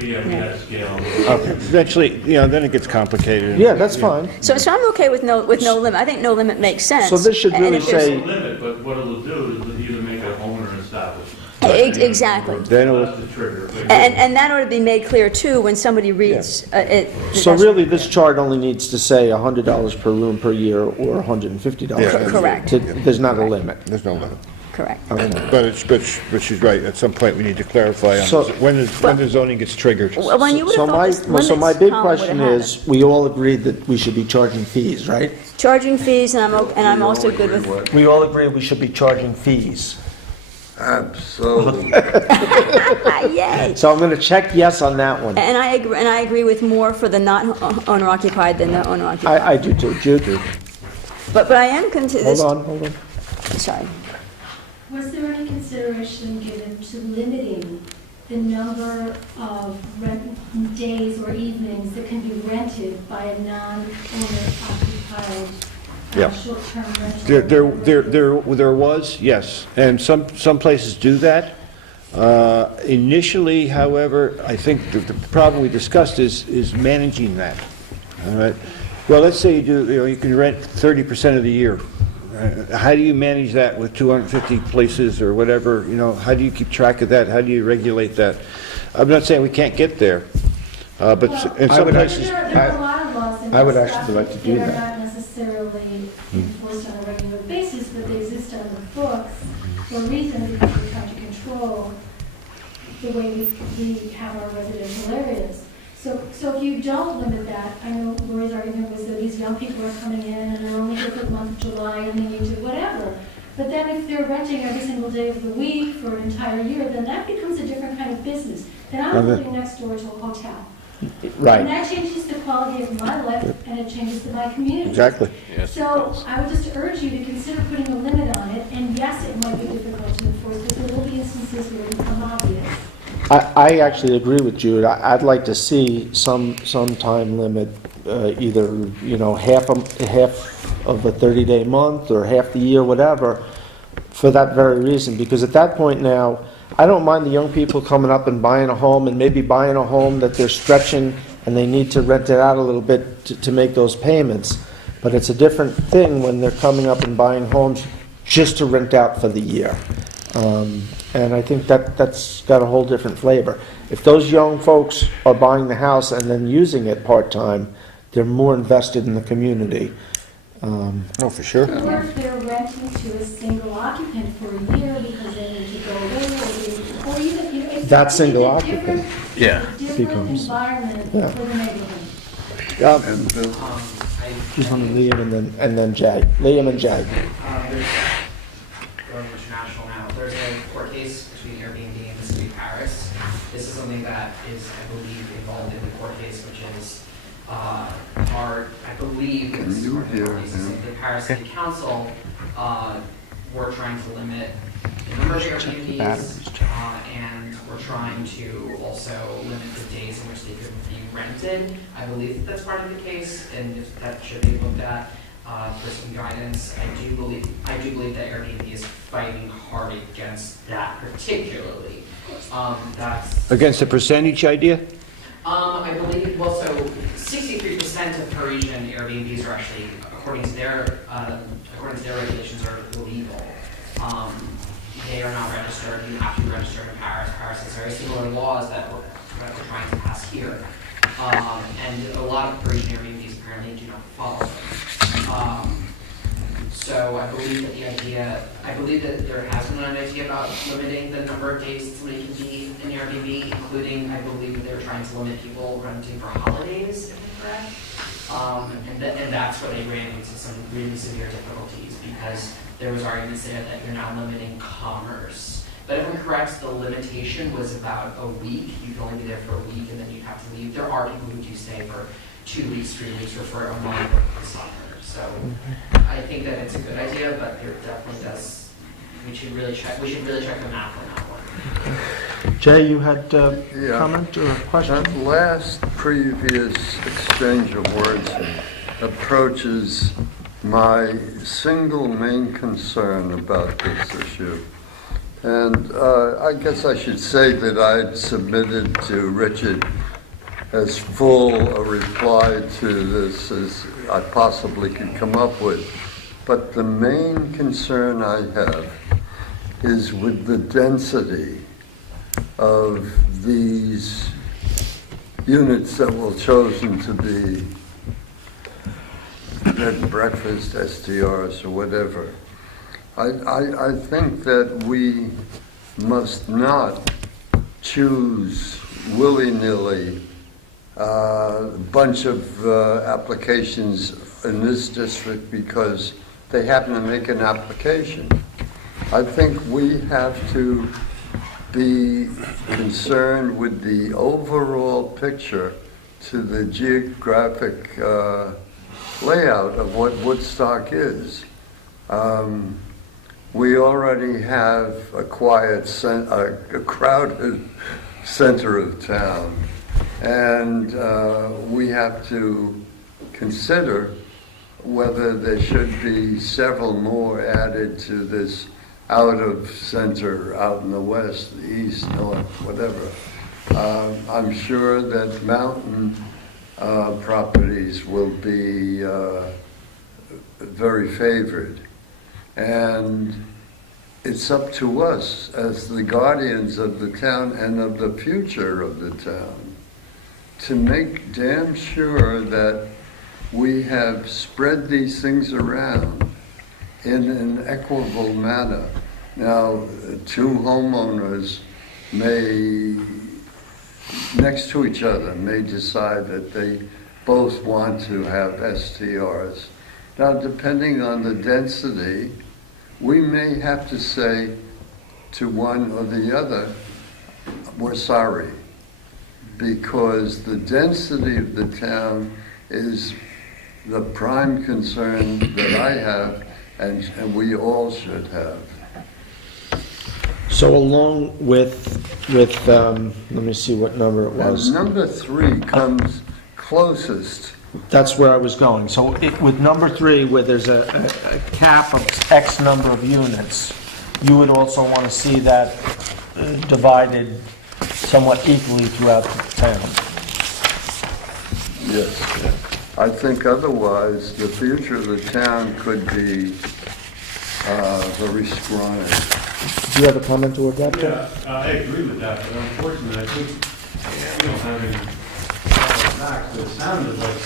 Yeah, we had a scale. Eventually, then it gets complicated. Yeah, that's fine. So I'm okay with no limit. I think no limit makes sense. So this should And really if there's- say- There's a limit, but what it'll do is it'll either make a owner establishment. Exactly. Then it'll- That's the trigger. And that ought to be made clear, too, when somebody reads it. So really, this chart only needs to say $100 per room per year or $150. Yeah. Correct. There's not a limit. There's no limit. Correct. But she's right, at some point, we need to clarify on So- when the zoning gets triggered. Well, when you would So have thought my, this so my limits big column would question have had is, we all agreed that we should be charging fees, right? it. Charging fees, and I'm also good with. We all agree we should be charging fees. Absolutely. Yay! So I'm going to check yes on that one. And I agree with more for the not owner occupied than the owner occupied. I do too. Jude? But I am this. Hold on. Sorry. Was there any consideration given to limiting the number of days or evenings that can be rented by a non-owner occupied Yeah. short-term rental? There was, yes, and some places do that, Initially, however, I think the problem we discussed is managing that, all right? Well, let's say you can rent 30% of the year. How do you manage that with 250 places or whatever, how do you keep track of that? How do you regulate that? I'm not saying we can't get there, but in some places... There are a lot of laws in I would Woodstock actually like to do that are that. not necessarily enforced on a regular basis, but they exist on the books for a reason, because we're trying to control the way we have our residential areas. So if you don't limit that, I know Lori's argument was that these young people are coming in and they're only here for the month of July and they need to whatever. But then if they're renting every single day of the week for an entire year, then that becomes a different kind of business. Then I'm living next door to a hotel. Right. And that changes the quality of my life and it changes my community. Exactly. So I would just urge you to consider putting a limit on it. And yes, it might be difficult to enforce, but there will be instances where it will become obvious. I actually agree with Jude. I'd like to see some time limit, either, half of a 30-day month or half the year, whatever, for that very reason. Because at that point now, I don't mind the young people coming up and buying a home, and maybe buying a home that they're stretching and they need to rent it out a little bit to make those payments. But it's a different thing when they're coming up and buying homes just to rent out for the year. And I think that's got a whole different flavor. If those young folks are buying the house and then using it part-time, they're more invested in the community. Oh, for sure. Or if they're renting to a single occupant for a year because they need to go away, or even, it's That single it's a different- occupant. Yeah. Different Becomes- environment Yeah. for the neighborhood. And Bill, Just want to Liam and then Jay. Liam and Jay. There's, going international now, there's a court case between Airbnb and the city of Paris. This is something that is, I believe, involved in the court case, which is, I believe, Can it's you hear the him? Paris City Council, we're trying to limit the number of Airbnbs, and we're trying to also limit the days in which they could be rented. I believe that's part of the case, and if that should be looked at for some guidance. I do believe that Airbnb is fighting hard against that particularly. That's Against the percentage idea? I believe, well, so 63% of Parisian Airbnbs are actually, according to their regulations, are illegal. They are not registered. You have to be registered in Paris. Paris has very similar laws that we're trying to pass here. And a lot of Parisian Airbnbs apparently do not follow them. So I believe that there has been an idea about limiting the number of days that somebody can be in Airbnb, including, I believe that they're trying to limit people renting for holidays, if I'm correct. And that's where they ran into some really severe difficulties, because there was arguments there that you're now limiting commerce. But if I'm correct, the limitation was about a week. You can only be there for a week and then you'd have to leave. There are people who do stay for 2 weeks, 3 weeks, or for a month of the summer. So I think that it's a good idea, but there definitely does, we should really check the math on that one. Jay, you had Yeah. comment or question? that last previous exchange of words approaches my single main concern about this issue. And I guess I should say that I'd submitted to Richard as full a reply to this as I possibly could come up with. But the main concern I have is with the density of these units that were chosen to be bed and breakfast, STRs, or whatever. I think that we must not choose willy-nilly a bunch of applications in this district because they happen to make an application. I think we have to be concerned with the overall picture to the geographic layout of what Woodstock is. We already have a a crowded center of town, and we have to consider whether there should be several more added to this out of center, out in the west, east, north, whatever. I'm sure that mountain properties will be very favored. And it's up to us as the guardians of the town and of the future of the town to make damn sure that we have spread these things around in an equitable manner. Now, two homeowners may, next to each other, may decide that they both want to have STRs. Now, depending on the density, we may have to say to one or the other, we're sorry, because the density of the town is the prime concern that I have, and we all should have. So along with, let me see what number it was. And number 3 comes closest. That's where I was going. So with number 3, where there's a cap of X number of units, you would also want to see that divided somewhat equally throughout the town. Yes. I think otherwise, the future of the town could be very scrawny. Do you have a comment toward that, Joe? Yeah, I agree with that, but unfortunately, I think we don't have any facts, but it sounded like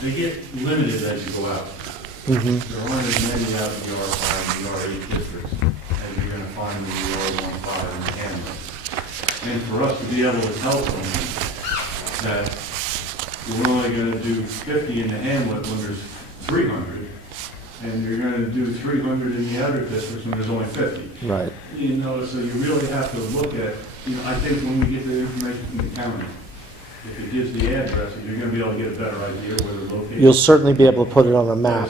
they get limited as you go out. There aren't as many out in the R5 and the R8 districts as you're going to find in the R15 and the Hamlet. And for us to be able to tell them that we're only going to do 50 in the Hamlet when there's 300, and you're going to do 300 in the other districts when there's only 50. Right. You know, so you really have to look at, I think when we get the information from the county, if it gives the addresses, you're going to be able to get a better idea where they're located. You'll certainly be able to put it on a map.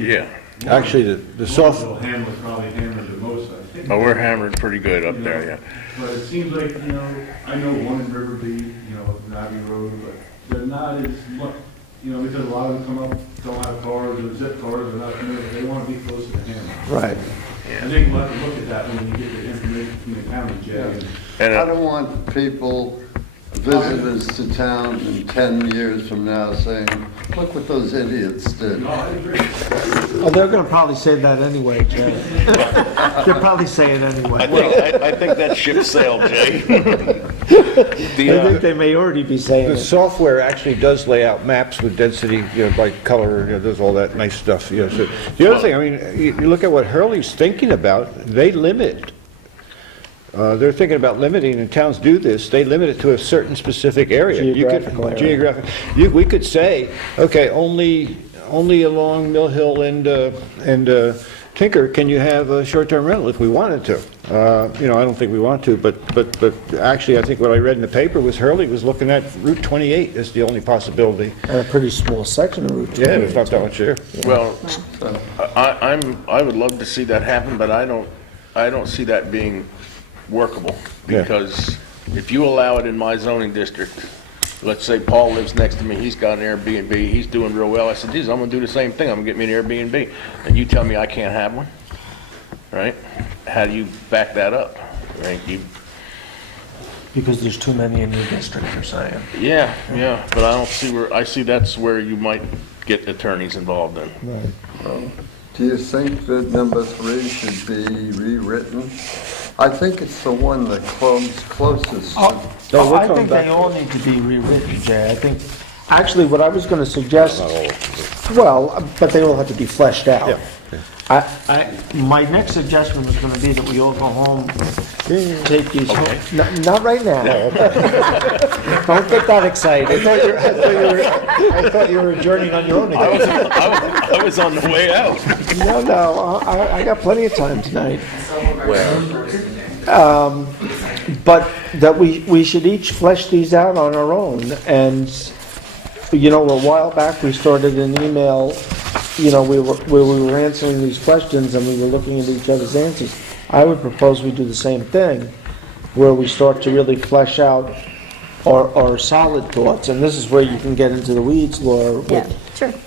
Yeah. Actually, the soft... Hamlet probably hammered the most, I think. Oh, we're hammering pretty good up there, yeah. But it seems like, I know one in Riverby, Abbey Road, but they're not as much, because a lot of them come up, don't have cars or zip cars, or not, they want to be close to the Hamlet. Right. I think we'll have to look at that when you get the information from the county, Jay. I don't want people, visitors to town in 10 years from now saying, look what those idiots did. No, I agree. Oh, they're going to probably say that anyway, Jay. They'll probably say it anyway. I think that ship sailed, Jay. I think they may already be saying The it. software actually does lay out maps with density, by color, does all that nice stuff, So the other thing, you look at what Hurley's thinking about, they limit. They're thinking about limiting, and towns do this, they limit it to a certain specific area. Geographical area. We could say, okay, only along Mill Hill and Tinker can you have a short-term rental if we wanted to. I don't think we want to, but actually, I think what I read in the paper was Hurley was looking at Route 28 as the only possibility. And a pretty small section of Route 28. Yeah, there's not that much there. Well, I would love to see that happen, but I don't see that being workable, because if you allow it in my zoning district, let's say Paul lives next to me, he's got an Airbnb, he's doing real well. I said, geez, I'm gonna do the same thing, I'm gonna get me an Airbnb. And you tell me I can't have one, right? How do you back that up, right? Because there's too many in your district, you're saying. Yeah, but I don't see I see that's where you might get attorneys involved in. Right. Do you think that number 3 should be rewritten? I think it's the one that comes closest. I think they all need to be rewritten, Jay. I think, actually, what I was going to suggest, but they all have to be fleshed out. My next suggestion was going to be that we all go home, take these home. Not right now. Don't get that excited. I thought you were adjourning on your own again. I was on the way out. No, I got plenty of time tonight. But that we should each flesh these out on our own. And, a while back, we started an email, where we were answering these questions and we were looking at each other's answers. I would propose we do the same thing, where we start to really flesh out our solid thoughts. And this is where you can get into the weeds, Laura,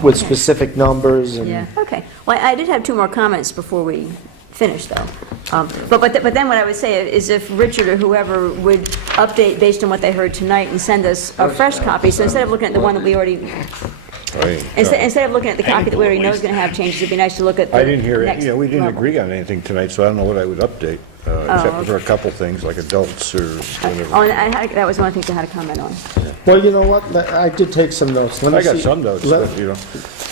with specific numbers. And Yeah, okay. Well, I did have 2 more comments before we finish, though. But then what I would say is if Richard or whoever would update based on what they heard tonight and send us a fresh copy, so instead of looking at the one that we already, instead of looking at the copy that we already know is going to have changes, it'd be nice to look at the I didn't hear it, next we didn't level. agree on anything tonight, so I don't know what I would update, except for a couple things, like adults or whatever. Oh, and that was one of the things I had a comment on. Well, you know what, I did take some notes. Let me I got see- some notes, let- but, you know.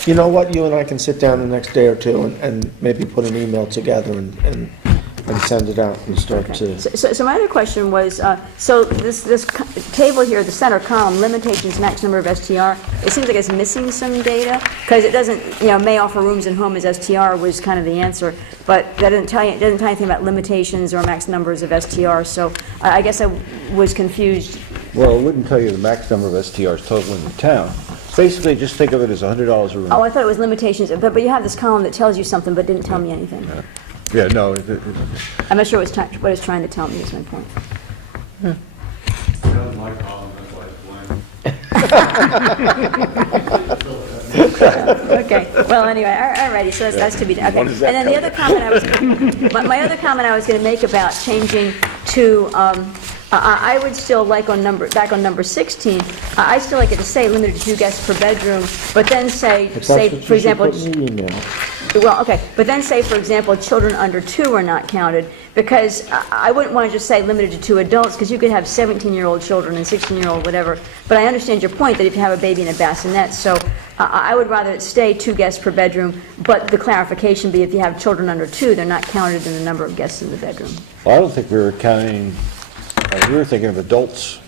You know what, you and I can sit down the next day or two and maybe put an email together and send it out and start to... So my other question was, so this table here, the center column, limitations, max number of STR, it seems like it's missing some data, because it doesn't, may offer rooms and home as STR was kind of the answer, but that doesn't tell you, it doesn't tell you anything about limitations or max numbers of STR, so I guess I was confused. Well, it wouldn't tell you the max number of STRs total in the town. Basically, just think of it as $100 a room. Oh, I thought it was limitations, but you have this column that tells you something, but didn't tell me anything. Yeah, no, I'm not sure what it's trying to tell me is my point. That was my problem, that's why it's blank. Okay, well, anyway, all righty, so that's to be, okay. And then the other comment my other comment I was going to make about changing to, I would still like back on number 16, I still like it to say limited to 2 guests per bedroom, but then say, for example, well, okay, but then say, for example, children under 2 are not counted, because I wouldn't want to just say limited to 2 adults, because you could have 17-year-old children and 16-year-old whatever, but I understand your point that if you have a baby in a bassinet, so I would rather it stay 2 guests per bedroom, but the clarification be if you have children under 2, they're not counted in the number of guests in the bedroom. well, I don't think we were counting, we were thinking of adults.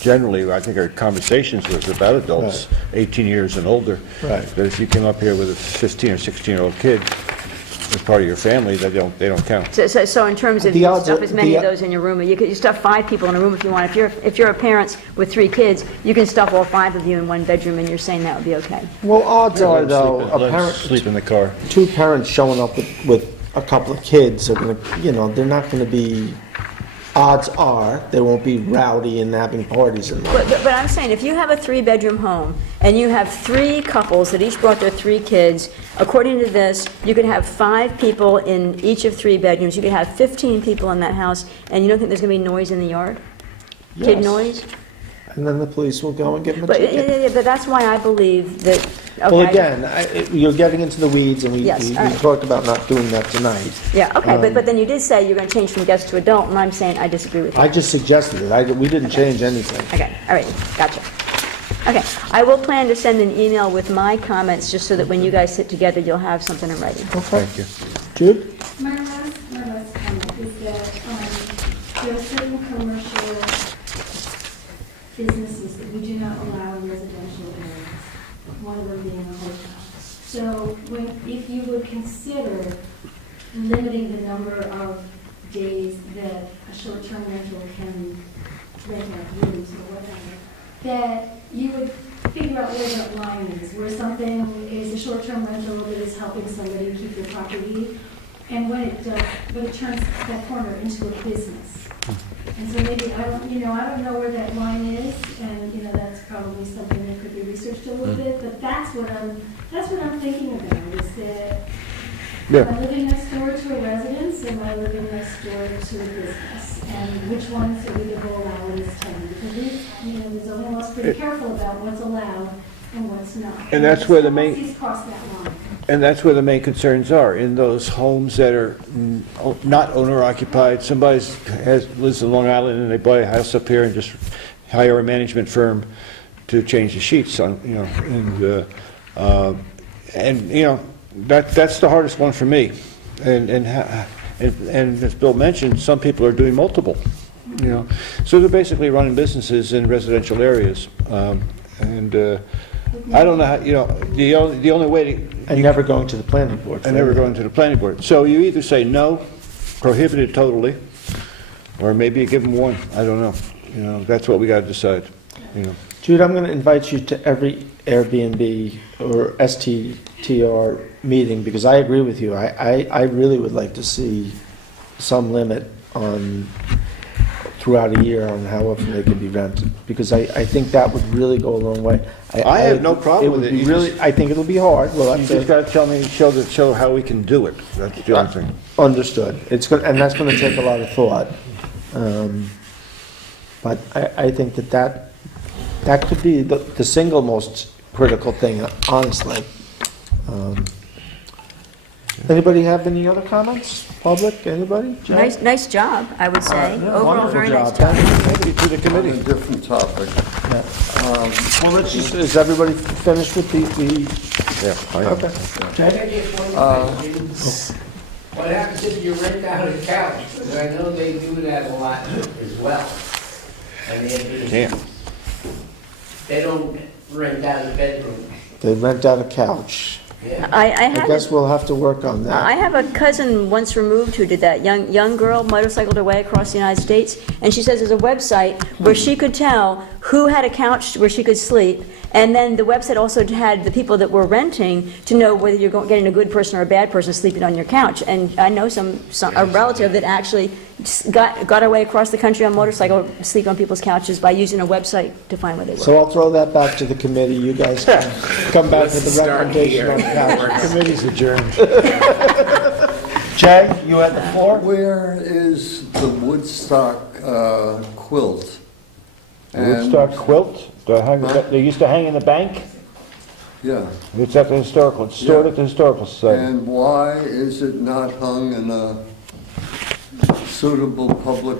Generally, I think our conversations was about adults, 18 years and older. Right. But if you came up here with a 15 or 16-year-old kid as part of your family, they don't count. So in terms of The you odds stuff are- as many the- of those in your room, you stuff 5 people in a room if you want. If you're a parent with 3 kids, you can stuff all 5 of you in one bedroom, and you're saying that would be okay. Well, odds are, Let though, them a parent, sleep in the car. 2 parents showing up with a couple of kids are going to, they're not going to be, odds are, they won't be rowdy and having parties in there. But I'm saying, if you have a 3-bedroom home, and you have 3 couples that each brought their 3 kids, according to this, you could have 5 people in each of 3 bedrooms, you could have 15 people in that house, and you don't think there's going to be noise in the yard? Kid Yes. noise? And then the police will go and give them a But, ticket. but that's why I believe that, okay. Well, again, you're getting into the weeds, and we Yes, all right. talked about not doing that tonight. Yeah, okay, but then you did say you're going to change from guest to adult, and I'm saying I disagree with you. I just suggested it. We didn't change anything. Okay, all right, gotcha. Okay, I will plan to send an email with my comments, just so that when you guys sit together, you'll have something in writing. Okay. Thank you. Jude? My last comment is that there are certain commercial businesses that we do not allow in residential areas, one of them being a hotel. So if you would consider limiting the number of days that a short-term rental can rent out rooms or whatever, that you would figure out where that line is, where something is a short-term rental that is helping somebody keep their property, and when it turns that corner into a business. And so maybe, I don't know where that line is, and, that's probably something that could be researched a little bit, but that's what I'm thinking about, is that am I living next door to a residence, am I living next door to a business? And which ones are we going to allow in this town? Because the zoning law's pretty careful about what's allowed and what's not. And that's where the main- Policies cross that line. And that's where the main concerns are, in those homes that are not owner-occupied. Somebody lives in Long Island and they buy a house up here and just hire a management firm to change the sheets on, that's the hardest one for me. And as Bill mentioned, some people are doing multiple, So they're basically running businesses in residential areas. I don't know how, the only way to... And never going to the planning board. And never going to the planning board. So you either say no, prohibit it totally, or maybe you give them one. I don't know. That's what we got to decide. Jude, I'm going to invite you to every Airbnb or STTR meeting, because I agree with you. I really would like to see some limit on throughout a year on how often they can be rented, because I think that would really go a long way. I have no problem with would it. be You really, just- I think it'll be hard, well, You that's just gotta tell me, show how we can do it. That's the only thing. understood. It's going, and that's going to take a lot of thought. But I think that could be the single most critical thing, honestly. Anybody have any other comments? Public, anybody? Jay? Nice job, I would say. Yeah, Overall, wonderful very nice job. job. Maybe to the On committee. a different topic. Well, let's just, is everybody finished with the, Yeah, I am. okay. I got just one question. What happens if you rent out a couch? Because I know they do that a lot as well. And Can't. they don't rent out a bedroom. They rent out a couch. Yeah. I I had, guess we'll have to work on that. I have a cousin once removed who did that. Young girl motorcycled her way across the United States, and she says there's a website where she could tell who had a couch where she could sleep, and then the website also had the people that were renting to know whether you're getting a good person or a bad person sleeping on your couch. And I know a relative that actually got her way across the country on motorcycle, sleep on people's couches by using a website to find where they were. So I'll throw that back to the committee. You guys can come back with a Start recommendation here. on couches. Committee's adjourned. Jay, you had the floor? Where is the Woodstock quilt? Woodstock quilt, they used to hang in the bank. Yeah. It's at the historical, it's stored at the Historical Society. And why is it not hung in a suitable public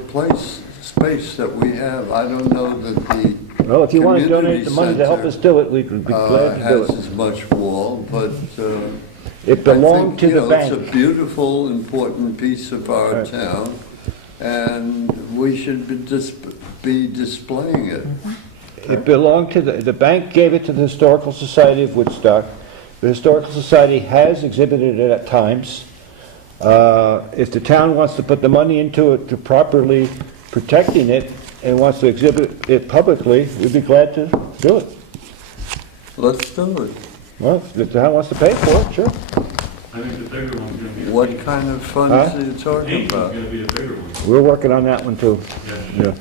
space that we have? I don't know that the Well, if you want to donate the money to help community us do it, we would be glad to do has it. as much wall, but It belonged to the It's a bank. beautiful, important piece of our Right. town, and we should be displaying it. It belonged to the bank gave it to the Historical Society of Woodstock. The Historical Society has exhibited it at times. If the town wants to put the money into it to properly protecting it and wants to exhibit it publicly, we'd be glad to do it. Let's do it. Well, if the town wants to pay for it, sure. I think the bigger one's gonna be. What kind of funds Huh? are you talking Eight's about? gonna be a bigger one. We're working on that one too. Yeah.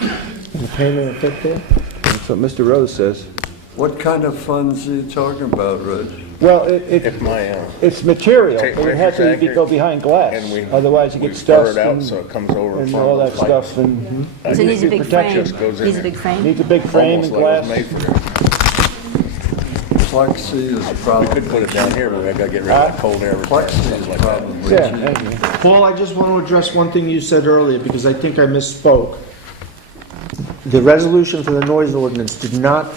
Yeah, The payment of it there? that's what Mr. Rose says. What kind of funds are you talking about, Reg? Well, If my, it's material, Tape but it has to measure's be go behind glass. and we. Otherwise it we gets fur dust it out and so it comes over. and front all of that the pipe. stuff and. So it needs a big frame. Just goes in Needs a there. big frame. Needs a big frame and Almost like it was glass. made for it. Plexi is We probably. could put it down here, but I gotta get rid of that cold air. Plexi Stuff is like that. probably. Yeah, cheap. anyway. Paul, I just want to address one thing you said earlier, because I think I misspoke. The resolution for the noise ordinance did not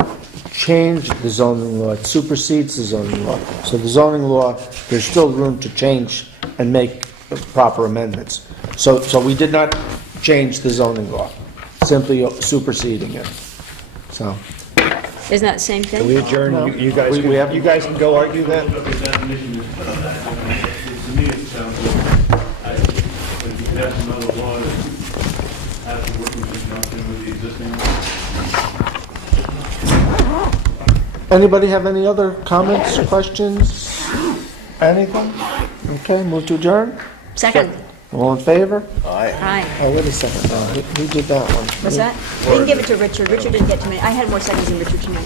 change the zoning law, it supersedes the zoning law. So the zoning law, there's still room to change and make proper amendments. So we did not change the zoning law, simply superseding it. So, Isn't that the same Can we thing? adjourn? You guys We have- you guys can go argue that? Look at the definition, to me, it sounds like, if you could have some other law that has to work in conjunction with the existing law. anybody have any other comments, questions, anything? Okay, move to adjourn? Second. All in favor? Aye. Aye. Oh, wait a second, now, who did that one? What's that? We can give it to Richard. Richard didn't get to me. I had more seconds than Richard tonight.